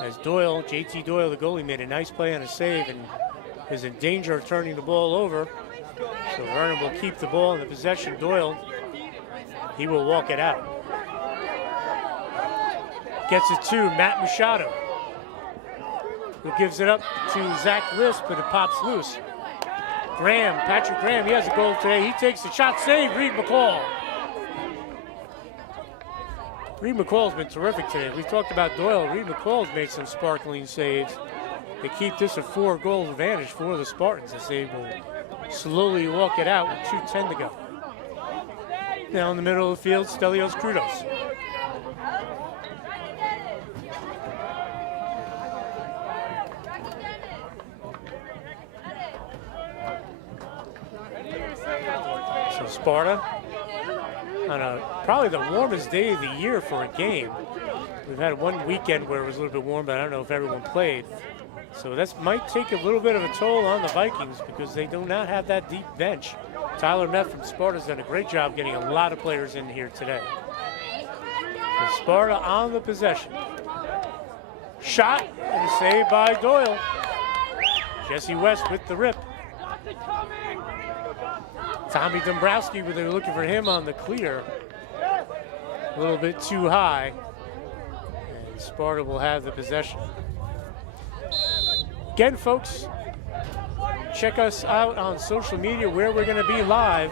as Doyle, JT Doyle, the goalie, made a nice play on a save and is in danger of turning the ball over. So Vernon will keep the ball in the possession. Doyle, he will walk it out. Gets it to Matt Machado, who gives it up to Zach Lisp, but it pops loose. Graham, Patrick Graham, he has a goal today. He takes the shot, save, Reed McCall. Reed McCall's been terrific today. We talked about Doyle. Reed McCall's made some sparkling saves. They keep this a 4-goal advantage for the Spartans as they will slowly walk it out with 2:10 to go. Now in the middle of the field, Stelios Krudos. So Sparta on probably the warmest day of the year for a game. We've had one weekend where it was a little bit warm, but I don't know if everyone played. So that might take a little bit of a toll on the Vikings because they do not have that deep bench. Tyler Meth from Sparta's done a great job getting a lot of players in here today. So Sparta on the possession. Shot and saved by Doyle. Jesse West with the rip. Tommy Dombrowski, but they were looking for him on the clear. A little bit too high. And Sparta will have the possession. Again, folks, check us out on social media where we're going to be live.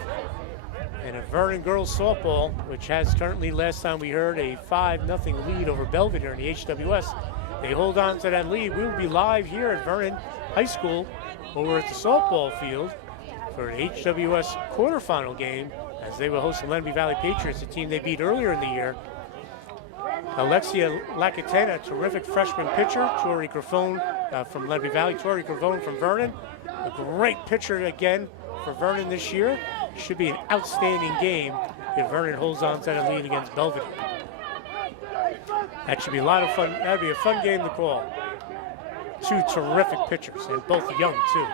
And a Vernon girls softball, which has currently, last time we heard, a 5-0 lead over Belvedere in the HWS. They hold on to that lead. We'll be live here at Vernon High School over at the softball field for an HWS quarterfinal game as they will host the Lenby Valley Patriots, a team they beat earlier in the year. Alexia Lacatena, terrific freshman pitcher. Tori Grafone from Lenby Valley. Tori Grafone from Vernon. A great pitcher again for Vernon this year. Should be an outstanding game if Vernon holds on to that lead against Belvedere. That should be a lot of fun. That would be a fun game to call. Two terrific pitchers, and both young too.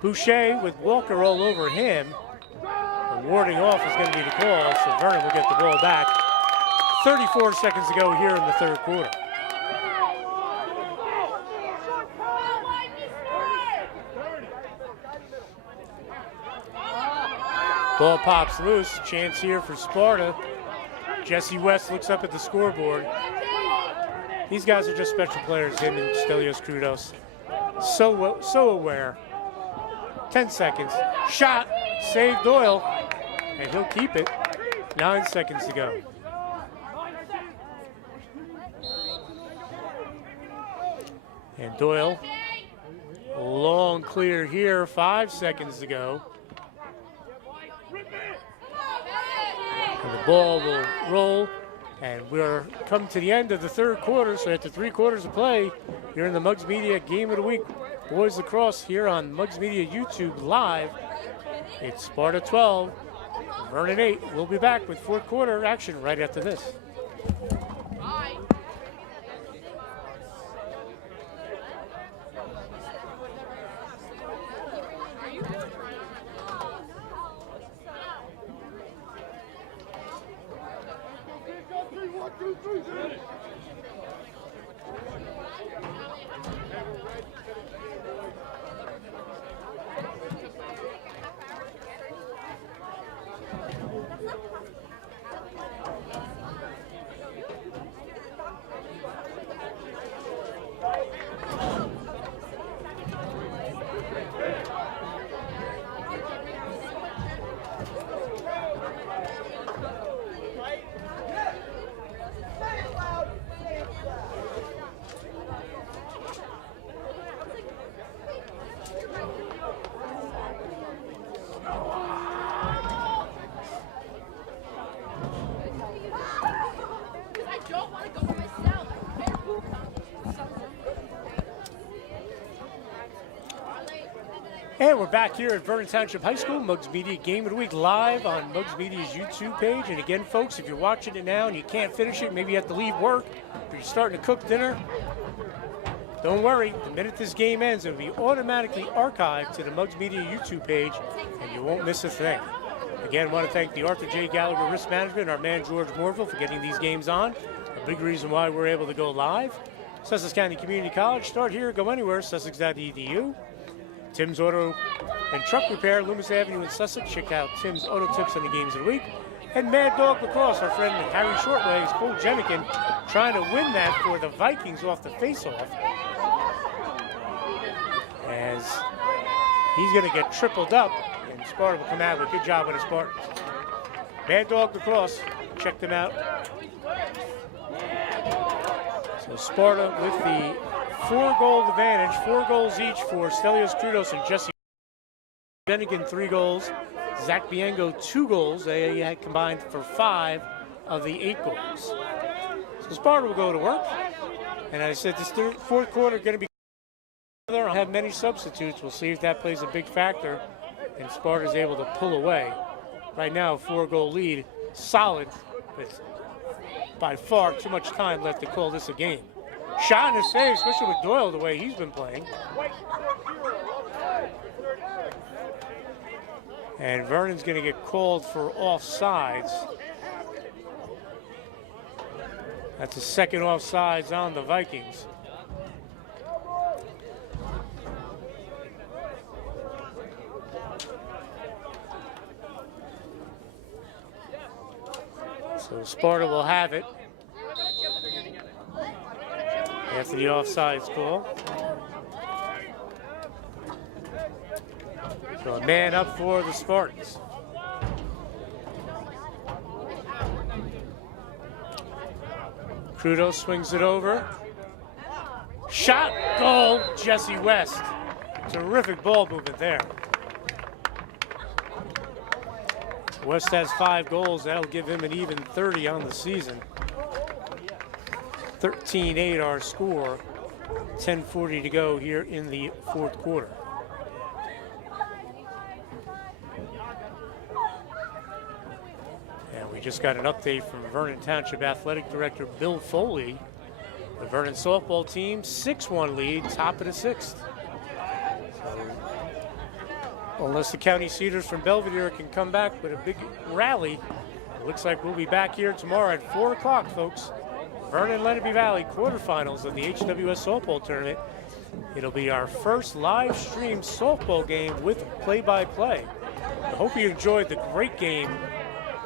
Boucher with Walker all over him. The warding off is going to be the call, so Vernon will get the ball back. 34 seconds to go here in the third quarter. Ball pops loose. Chance here for Sparta. Jesse West looks up at the scoreboard. These guys are just special players, him and Stelios Krudos. So aware. 10 seconds. Shot. Save Doyle. And he'll keep it. 9 seconds to go. And Doyle, long clear here, 5 seconds to go. And the ball will roll, and we're come to the end of the third quarter, so after 3 quarters of play, here in the Muggs Media Game of the Week, Boys Lacrosse here on Muggs Media YouTube Live. It's Sparta 12, Vernon 8. We'll be back with fourth quarter action right after this. And we're back here at Vernon Township High School, Muggs Media Game of the Week, live on Muggs Media's YouTube page. And again, folks, if you're watching it now and you can't finish it, maybe you have to leave work, or you're starting to cook dinner, don't worry. The minute this game ends, it will be automatically archived to the Muggs Media YouTube page, and you won't miss a thing. Again, I want to thank the Arthur J. Gallagher Risk Management and our man George Morville for getting these games on. A big reason why we're able to go live. Sussex County Community College, start here, go anywhere, sussex.edu. Tim's Auto and Truck Repair, Loomis Avenue in Sussex. Check out Tim's Auto Tips on the Games of the Week. And Mad Dog Lacrosse, our friend Harry Shortlegs, Cole Jenikin, trying to win that for the Vikings off the face-off. As he's going to get tripled up, and Sparta will come out with a good job with the Spartans. Mad Dog Lacrosse, check them out. So Sparta with the 4-goal advantage, 4 goals each for Stelios Krudos and Jesse Jenikin, 3 goals. Zach Biengo, 2 goals. They had combined for 5 of the 8 goals. So Sparta will go to work. And I said this fourth quarter going to be. I'll have many substitutes. We'll see if that plays a big factor. And Sparta's able to pull away. Right now, 4-goal lead, solid, but by far too much time left to call this a game. Shot and a save, especially with Doyle the way he's been playing. And Vernon's going to get called for offsides. That's the second offsides on the Vikings. So Sparta will have it after the offsides call. So a man up for the Spartans. Crudo swings it over. Shot, goal, Jesse West. Terrific ball movement there. West has 5 goals. That'll give him an even 30 on the season. 13-8 our score. 10:40 to go here in the fourth quarter. And we just got an update from Vernon Township Athletic Director Bill Foley. The Vernon softball team, 6-1 lead, top of the 6th. Unless the County Cedars from Belvedere can come back with a big rally, it looks like we'll be back here tomorrow at 4 o'clock, folks. Vernon Lenape Valley quarterfinals of the HWS softball tournament. It'll be our first live stream softball game with play-by-play. I hope you enjoyed the great game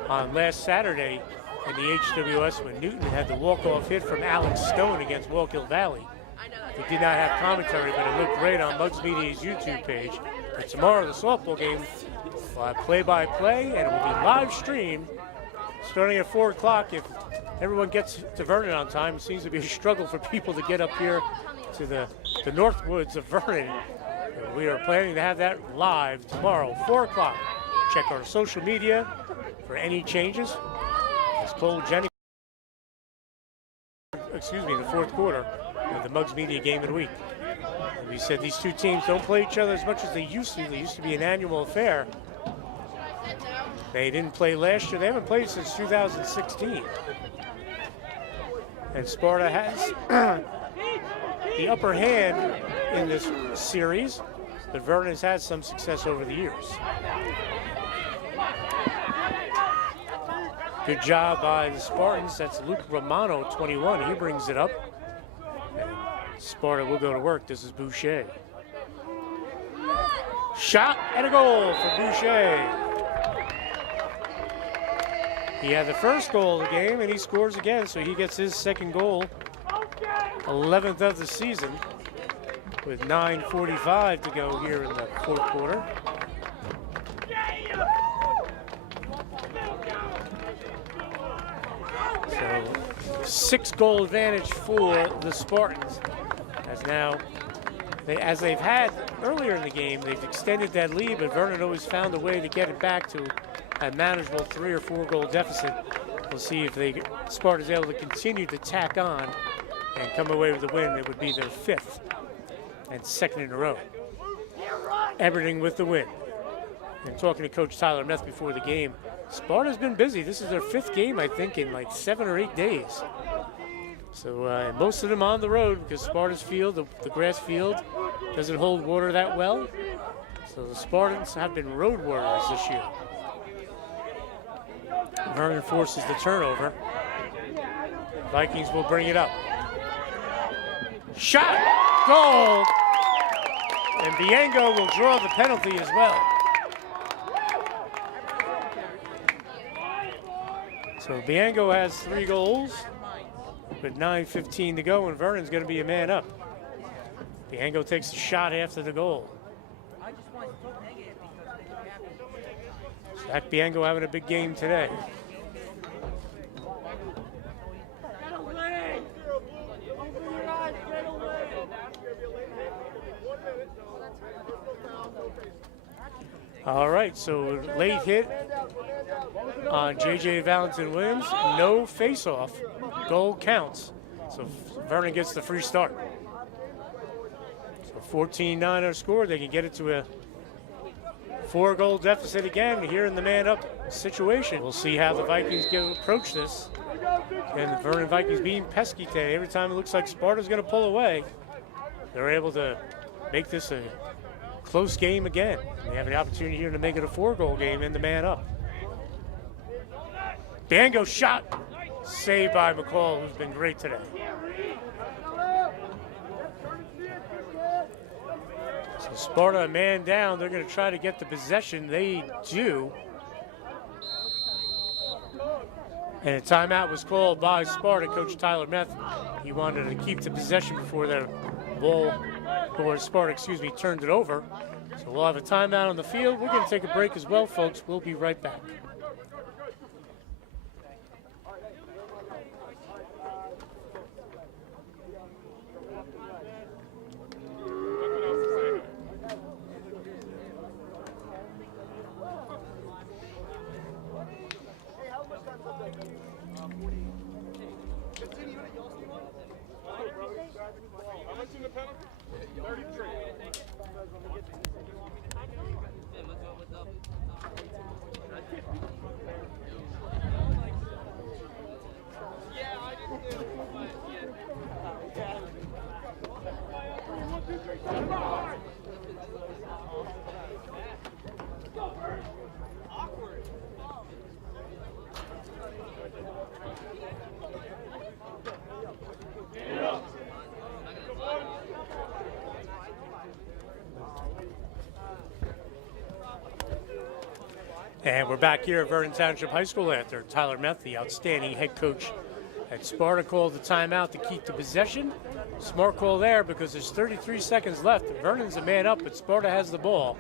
on last Saturday in the HWS when Newton had the walk-off hit from Alex Stone against Wallkill Valley. We did not have commentary, but it looked great on Muggs Media's YouTube page. But tomorrow, the softball game will have play-by-play, and it will be live streamed starting at 4 o'clock. If everyone gets to Vernon on time, it seems to be a struggle for people to get up here to the north woods of Vernon. We are planning to have that live tomorrow, 4 o'clock. Check our social media for any changes. As Cole Jennings, in the fourth quarter of the Muggs Media game of the week. And we said these two teams don't play each other as much as they used to. They used to be an annual affair. They didn't play last year. They haven't played since 2016. And Sparta has the upper hand in this series, but Vernon has had some success over the years. Good job by the Spartans. That's Luke Romano, 21. He brings it up. And Sparta will go to work. This is Boucher. Shot and a goal for Boucher. He had the first goal of the game, and he scores again, so he gets his second goal, 11th of the season, with 9:45 to go here in the fourth quarter. So 6-goal advantage for the Spartans. As they've had earlier in the game, they've extended that lead, but Vernon always found a way to get it back to a manageable 3 or 4 goal deficit. We'll see if Sparta's able to continue to tack on and come away with a win. It would be their 5th and 2nd in a row. Everything with the win. And talking to Coach Tyler Meth before the game, Sparta's been busy. This is their 5th game, I think, in like 7 or 8 days. So most of them on the road because Sparta's field, the grass field, doesn't hold water that well. So the Spartans have been road warriors this year. Vernon forces the turnover. Vikings will bring it up. Shot, goal, and Biengo will draw the penalty as well. So Biengo has 3 goals with 9:15 to go, and Vernon's going to be a man up. Biengo takes the shot after the goal. Zach Biengo having a big game today. All right, so late hit on J.J. Valentin Williams, no face-off. goal counts. So Vernon gets the free start. So 14-9 our score. They can get it to a 4-goal deficit again here in the man-up situation. We'll see how the Vikings approach this. And the Vernon Vikings being pesky today. Every time it looks like Sparta's going to pull away, they're able to make this a close game again. They have an opportunity here to make it a 4-goal game in the man-up. Bango shot, saved by McCall, who's been great today. So Sparta a man down. They're going to try to get the possession. They do. And a timeout was called by Sparta. Coach Tyler Meth, he wanted to keep the possession before their ball, or Sparta, excuse me, turned it over. So we'll have a timeout on the field. We're going to take a break as well, folks. We'll be right back. And we're back here at Vernon Township High School after Tyler Meth, the outstanding head coach at Sparta, called the timeout to keep the possession. Smart call there because there's 33 seconds left. Vernon's a man up, but Sparta has the ball.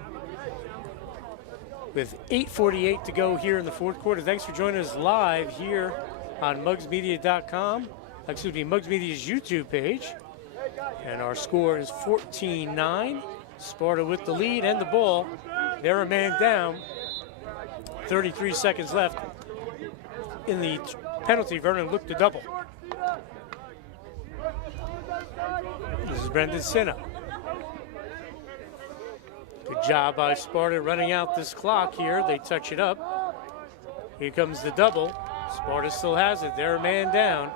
With 8:48 to go here in the fourth quarter. Thanks for joining us live here on mugsmedia.com. Excuse me, Mugs Media's YouTube page. And our score is 14-9. Sparta with the lead and the ball. They're a man down. 33 seconds left. In the penalty, Vernon looked to double. This is Brendan Sinna. Good job by Sparta running out this clock here. They touch it up. Here comes the double. Sparta still has it. They're a man down.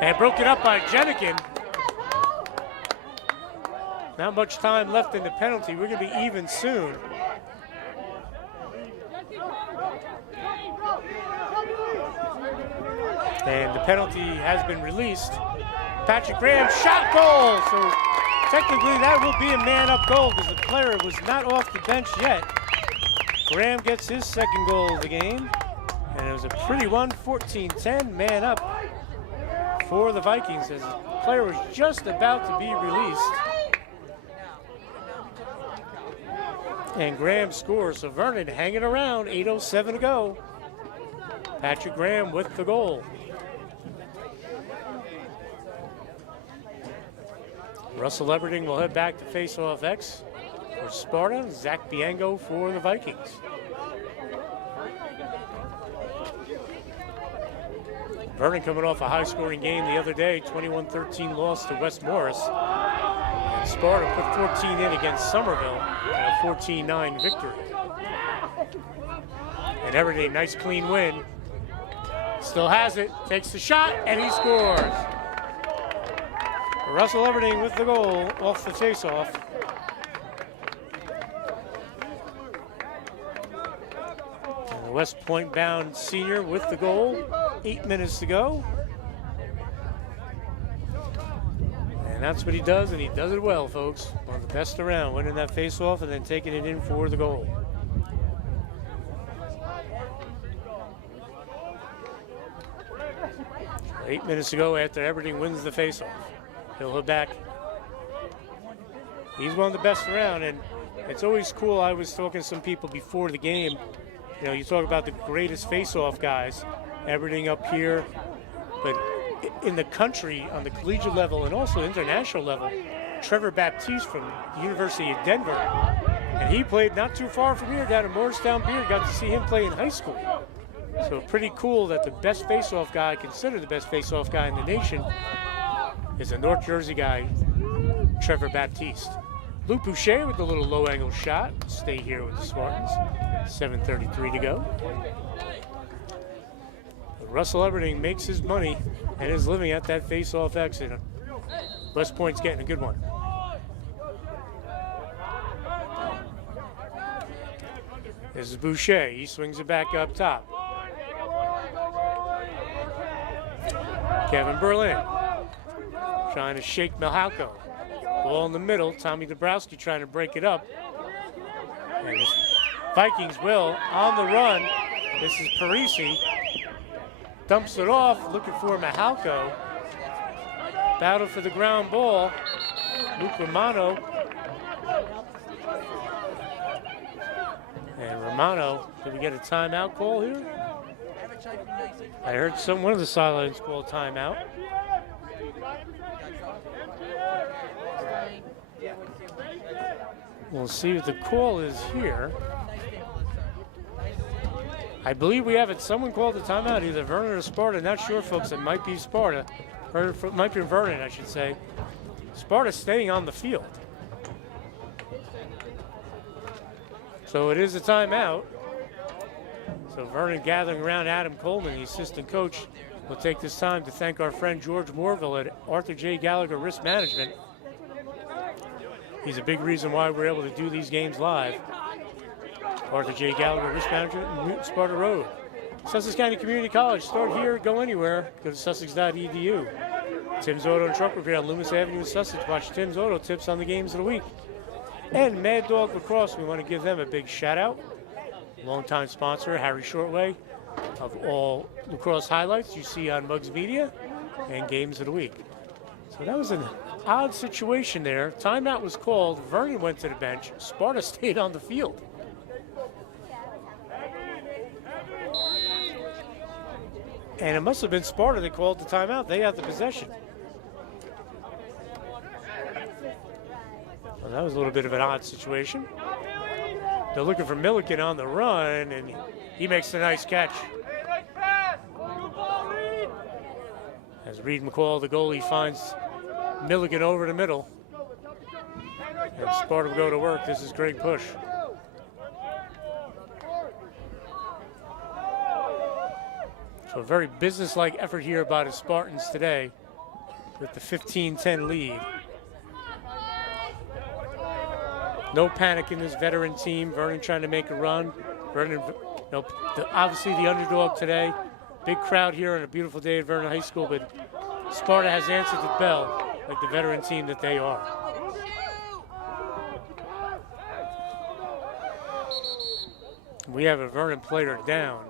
And broken up by Jenikin. Not much time left in the penalty. We're going to be even soon. And the penalty has been released. Patrick Graham shot goal. So technically that will be a man-up goal because the player was not off the bench yet. Graham gets his second goal of the game. And it was a pretty one, 14-10, man up for the Vikings as the player was just about to be released. And Graham scores, so Vernon hanging around, 8:07 to go. Patrick Graham with the goal. Russell Everding will head back to face-off X for Sparta. Zach Biango for the Vikings. Vernon coming off a high-scoring game the other day, 21-13 loss to West Morris. And Sparta put 14 in against Somerville in a 14-9 victory. And Everding, nice clean win. Still has it, takes the shot, and he scores. Russell Everding with the goal off the face-off. And the West Point bound senior with the goal. 8 minutes to go. And that's what he does, and he does it well, folks. One of the best around, winning that face-off and then taking it in for the goal. So 8 minutes to go after Everding wins the face-off. He'll head back. He's one of the best around, and it's always cool. I was talking to some people before the game. You know, you talk about the greatest face-off guys. Everything up here, but in the country on the collegiate level and also international level, Trevor Baptiste from the University of Denver, and he played not too far from here down in Morristown Pier. Got to see him play in high school. So pretty cool that the best face-off guy, considered the best face-off guy in the nation, is a North Jersey guy, Trevor Baptiste. Luke Boucher with the little low-angle shot. Stay here with the Spartans. 7:33 to go. But Russell Everding makes his money and is living at that face-off exit. West Point's getting a good one. This is Boucher. He swings it back up top. Kevin Berlin trying to shake Mihalko. Ball in the middle. Tommy Dabrowski trying to break it up. And the Vikings will on the run. This is Parisi. Dumps it off, looking for Mihalko. Battle for the ground ball. Luke Romano. And Romano, did we get a timeout call here? I heard one of the sidelines call a timeout. We'll see what the call is here. I believe we have it. Someone called the timeout, either Vernon or Sparta. Not sure, folks. It might be Sparta. Or it might be Vernon, I should say. Sparta staying on the field. So it is a timeout. So Vernon gathering around Adam Coleman, the assistant coach. We'll take this time to thank our friend George Morville at Arthur J. Gallagher Risk Management. He's a big reason why we're able to do these games live. Arthur J. Gallagher Risk Management in Newton Sparta Road. Sussex County Community College. Start here, go anywhere. Go to sussex.edu. Tim's Auto and Truck Repair on Loomis Avenue in Sussex. Watch Tim's Auto tips on the games of the week. And Mad Dog Lacrosse, we want to give them a big shout out. Longtime sponsor, Harry Shortway, of all lacrosse highlights you see on Muggs Media and games of the week. So that was an odd situation there. Timeout was called. Vernon went to the bench. Sparta stayed on the field. And it must have been Sparta that called the timeout. They had the possession. Well, that was a little bit of an odd situation. They're looking for Milliken on the run, and he makes a nice catch. As Reed McCall, the goalie, finds Milliken over the middle. And Sparta will go to work. This is great push. So a very businesslike effort here by the Spartans today with the 15-10 lead. No panic in this veteran team. Vernon trying to make a run. Vernon, obviously the underdog today. Big crowd here on a beautiful day at Vernon High School, but Sparta has answered the bell like the veteran team that they are. We have a Vernon player down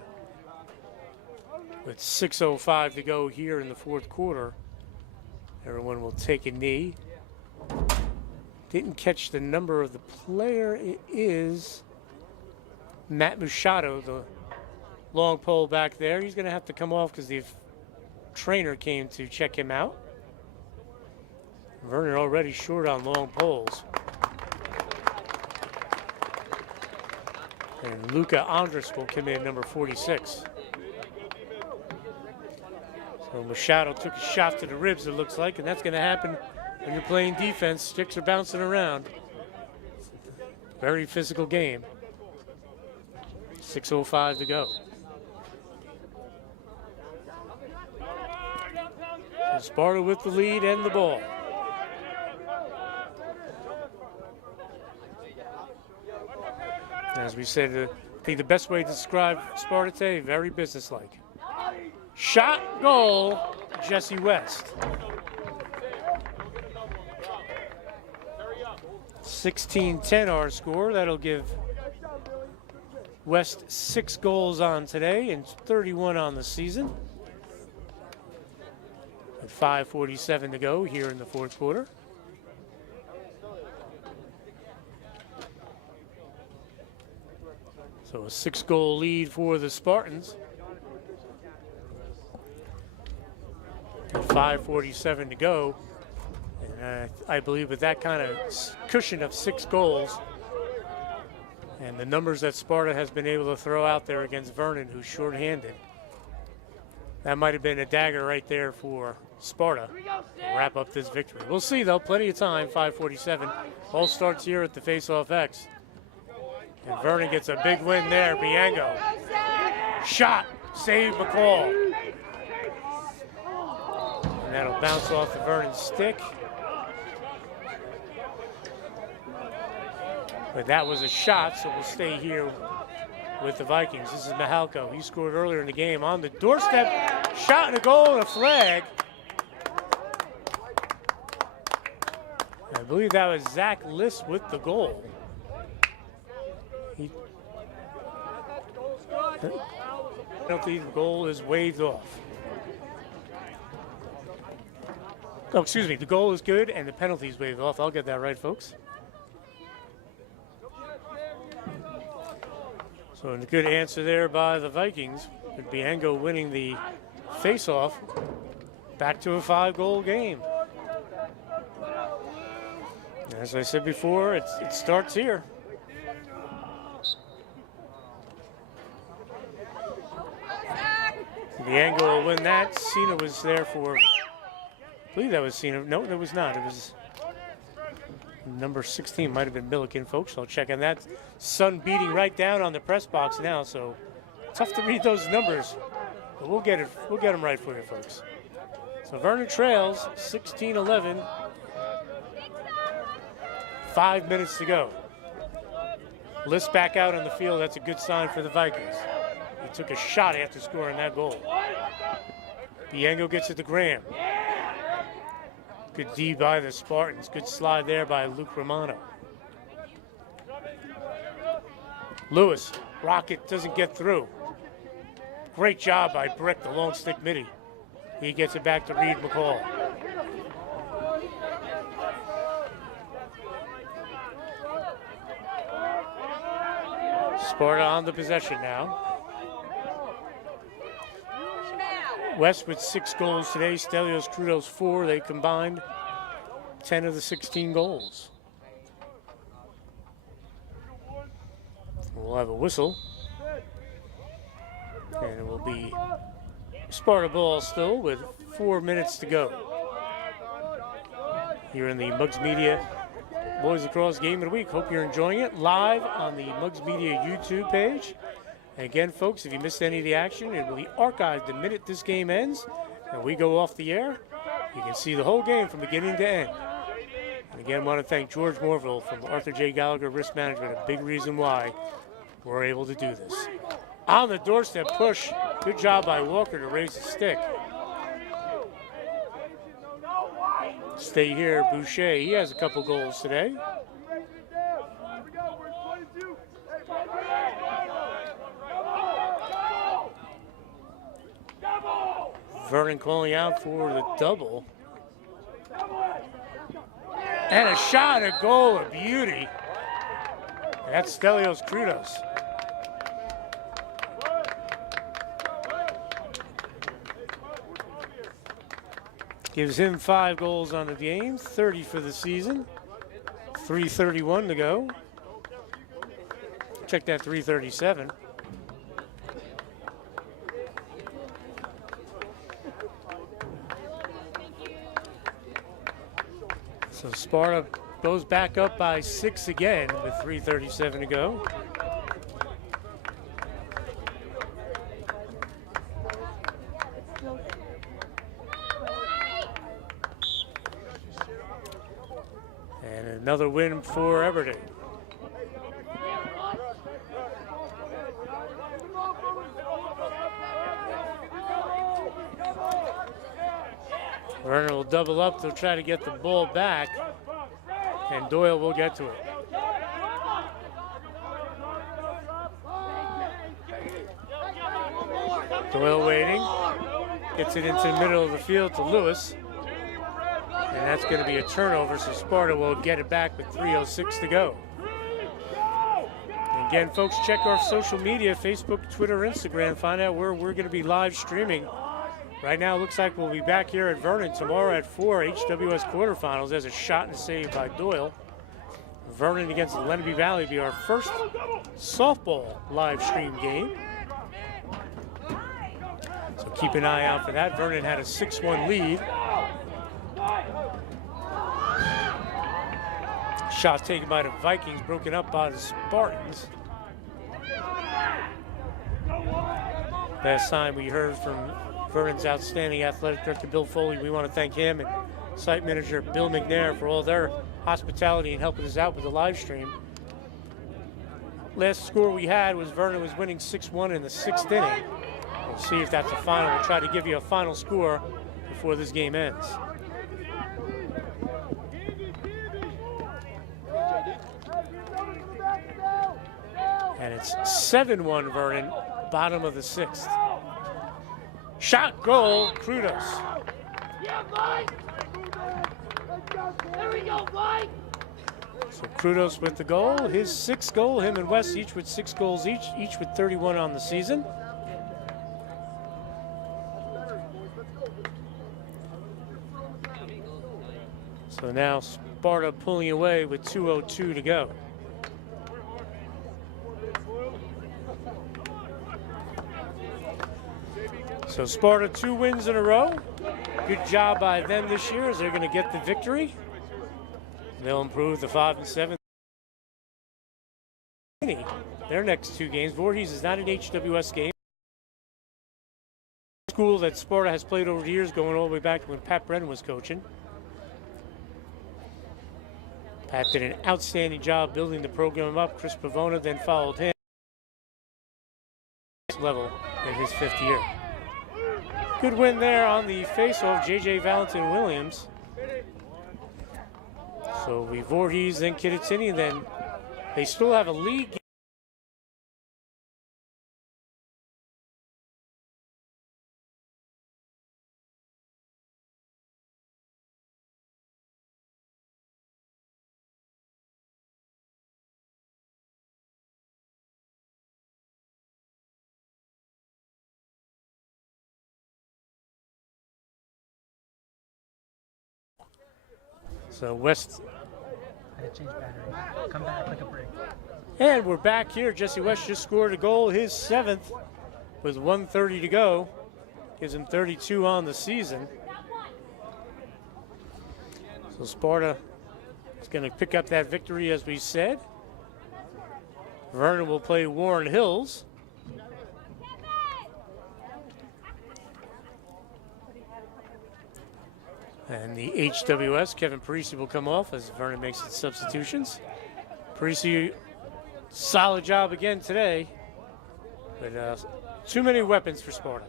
with 6:05 to go here in the fourth quarter. Everyone will take a knee. Didn't catch the number of the player. It is Matt Machado, the long pole back there. He's going to have to come off because the trainer came to check him out. Vernon already short on long poles. And Luca Andres will come in, number 46. So Machado took a shot to the ribs, it looks like, and that's going to happen when you're playing defense. Sticks are bouncing around. Very physical game. 6:05 to go. So Sparta with the lead and the ball. As we said, I think the best way to describe Sparta today, very businesslike. Shot, goal, Jesse West. 16-10 our score. That'll give West 6 goals on today and 31 on the season. With 5:47 to go here in the fourth quarter. So a 6-goal lead for the Spartans. And 5:47 to go. And I believe with that kind of cushion of 6 goals And the numbers that Sparta has been able to throw out there against Vernon, who's shorthanded. That might have been a dagger right there for Sparta to wrap up this victory. We'll see, though. Plenty of time, 5:47. All starts here at the face-off X. And Vernon gets a big win there. Biango. Shot. Save McCall. And that'll bounce off the Vernon stick. But that was a shot, so we'll stay here with the Vikings. This is Mihalko. He scored earlier in the game on the doorstep. Shot and a goal and a flag. I believe that was Zach List with the goal. Penalty, the goal is waved off. Oh, excuse me, the goal is good and the penalty is waved off. I'll get that right, folks. So a good answer there by the Vikings. With Biango winning the face-off. Back to a 5-goal game. As I said before, it starts here. Biango will win that. Cena was there for, I believe that was Cena. No, it was not. It was number 16, might have been Milliken, folks. I'll check on that. Sun beating right down on the press box now, so tough to read those numbers. But we'll get them right for you, folks. So Vernon trails 16-11. 5 minutes to go. List back out on the field. That's a good sign for the Vikings. He took a shot after scoring that goal. Biango gets it to Graham. Good D by the Spartans. Good slide there by Luke Romano. Lewis, rocket, doesn't get through. Great job by Brick, the long stick midi. He gets it back to Reed McCall. Sparta on the possession now. West with 6 goals today. Stelios Crudos 4. They combined 10 of the 16 goals. We'll have a whistle. And it will be Sparta ball still with 4 minutes to go. Here in the Mugs Media Boys Lacrosse Game of the Week. Hope you're enjoying it live on the Mugs Media YouTube page. And again, folks, if you missed any of the action, it will be archived the minute this game ends and we go off the air. You can see the whole game from beginning to end. And again, I want to thank George Morville from Arthur J. Gallagher Risk Management, a big reason why we're able to do this. On the doorstep push. Good job by Walker to raise the stick. Stay here, Boucher. He has a couple goals today. Vernon calling out for the double. And a shot, a goal, a beauty. That's Stelios Crudos. Gives him 5 goals on the game, 30 for the season. 3:31 to go. Check that 3:37. So Sparta goes back up by 6 again with 3:37 to go. And another win for Everton. Vernon will double up. They'll try to get the ball back, and Doyle will get to it. Doyle waiting. Gets it into the middle of the field to Lewis. And that's going to be a turnover, so Sparta will get it back with 3:06 to go. And again, folks, check our social media, Facebook, Twitter, Instagram. Find out where we're going to be live streaming. Right now, it looks like we'll be back here at Vernon tomorrow at 4, HWS quarterfinals. There's a shot and save by Doyle. Vernon against Lenape Valley be our first softball live stream game. So keep an eye out for that. Vernon had a 6-1 lead. Shot taken by the Vikings, broken up by the Spartans. Last time we heard from Vernon's outstanding athletic director, Bill Foley. We want to thank him and site manager Bill McNair for all their hospitality and helping us out with the live stream. Last score we had was Vernon was winning 6-1 in the 6th inning. We'll see if that's a final. We'll try to give you a final score before this game ends. And it's 7-1 Vernon, bottom of the 6th. Shot, goal, Krudos. There we go, Mike! So Krudos with the goal, his 6th goal, him and West each with 6 goals each with 31 on the season. So now Sparta pulling away with 2:02 to go. So Sparta 2 wins in a row. Good job by them this year as they're going to get the victory. They'll improve the 5-7. Their next 2 games. Voorhees is not an HWS game. School that Sparta has played over the years, going all the way back to when Pat Brennan was coaching. Pat did an outstanding job building the program up. Chris Pavona then followed him level in his 5th year. Good win there on the face-off, J.J. Valentin Williams. So we Voorhees, then Kittatinny, and then they still have a league game. So West. I had to change battery. Come back like a break. And we're back here. Jesse West just scored a goal, his 7th, with 1:30 to go. Gives him 32 on the season. So Sparta is going to pick up that victory, as we said. Vernon will play Warren Hills. And the HWS, Kevin Parisi will come off as Vernon makes its substitutions. Parisi, solid job again today, but too many weapons for Sparta.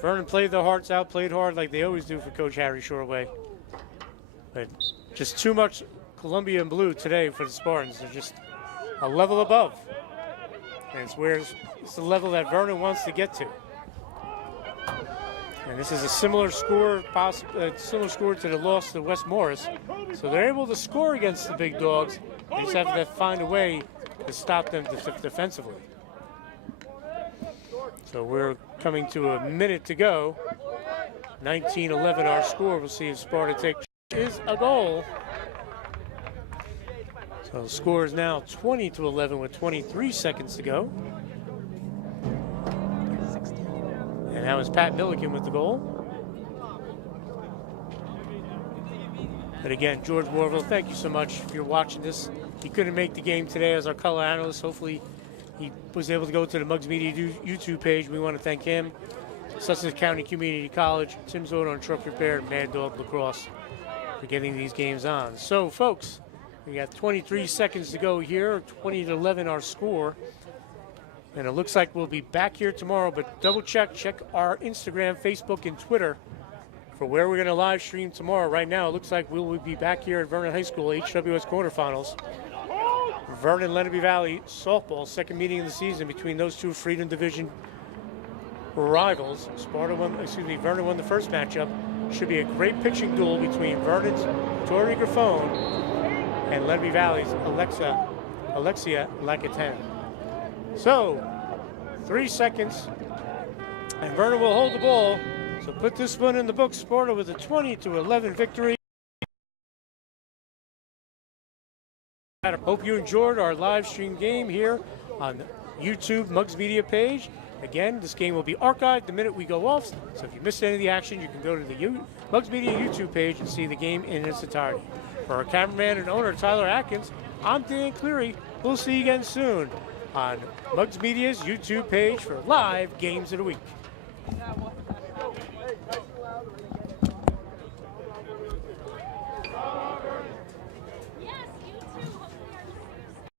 Vernon played their hearts out, played hard like they always do for Coach Harry Shoreway. But just too much Columbia and blue today for the Spartans. They're just a level above. And it's the level that Vernon wants to get to. And this is a similar score, similar score to the loss to West Morris. So they're able to score against the big dogs. They just have to find a way to stop them defensively. So we're coming to a minute to go. 19-11 our score. We'll see if Sparta takes is a goal. So the score is now 20-11 with 23 seconds to go. And that was Pat Milliken with the goal. But again, George Warville, thank you so much if you're watching this. He couldn't make the game today as our color analyst. Hopefully he was able to go to the Muggs Media YouTube page. We want to thank him, Sussex County Community College, Tim's Auto and Truck Repair, and Mad Dog Lacrosse for getting these games on. So, folks, we got 23 seconds to go here, 20-11 our score. And it looks like we'll be back here tomorrow, but check our Instagram, Facebook, and Twitter for where we're going to live stream tomorrow. Right now, it looks like we'll be back here at Vernon High School, HWS quarterfinals. Vernon Lenape Valley softball, second meeting of the season between those two Freedom Division rivals. Vernon won the first matchup. Should be a great pitching duel between Vernon's Tori Grafone and Lenape Valley's Alexia Lacatan. So, 3 seconds, and Vernon will hold the ball. So put this one in the books, Sparta with a 20-11 victory. Hope you enjoyed our live stream game here on the YouTube Mugs Media page. Again, this game will be archived the minute we go off, so if you missed any of the action, you can go to the Mugs Media YouTube page and see the game in its entirety. For our cameraman and owner, Tyler Atkins, I'm Dan Cleary. We'll see you again soon on Mugs Media's YouTube page for live games of the week.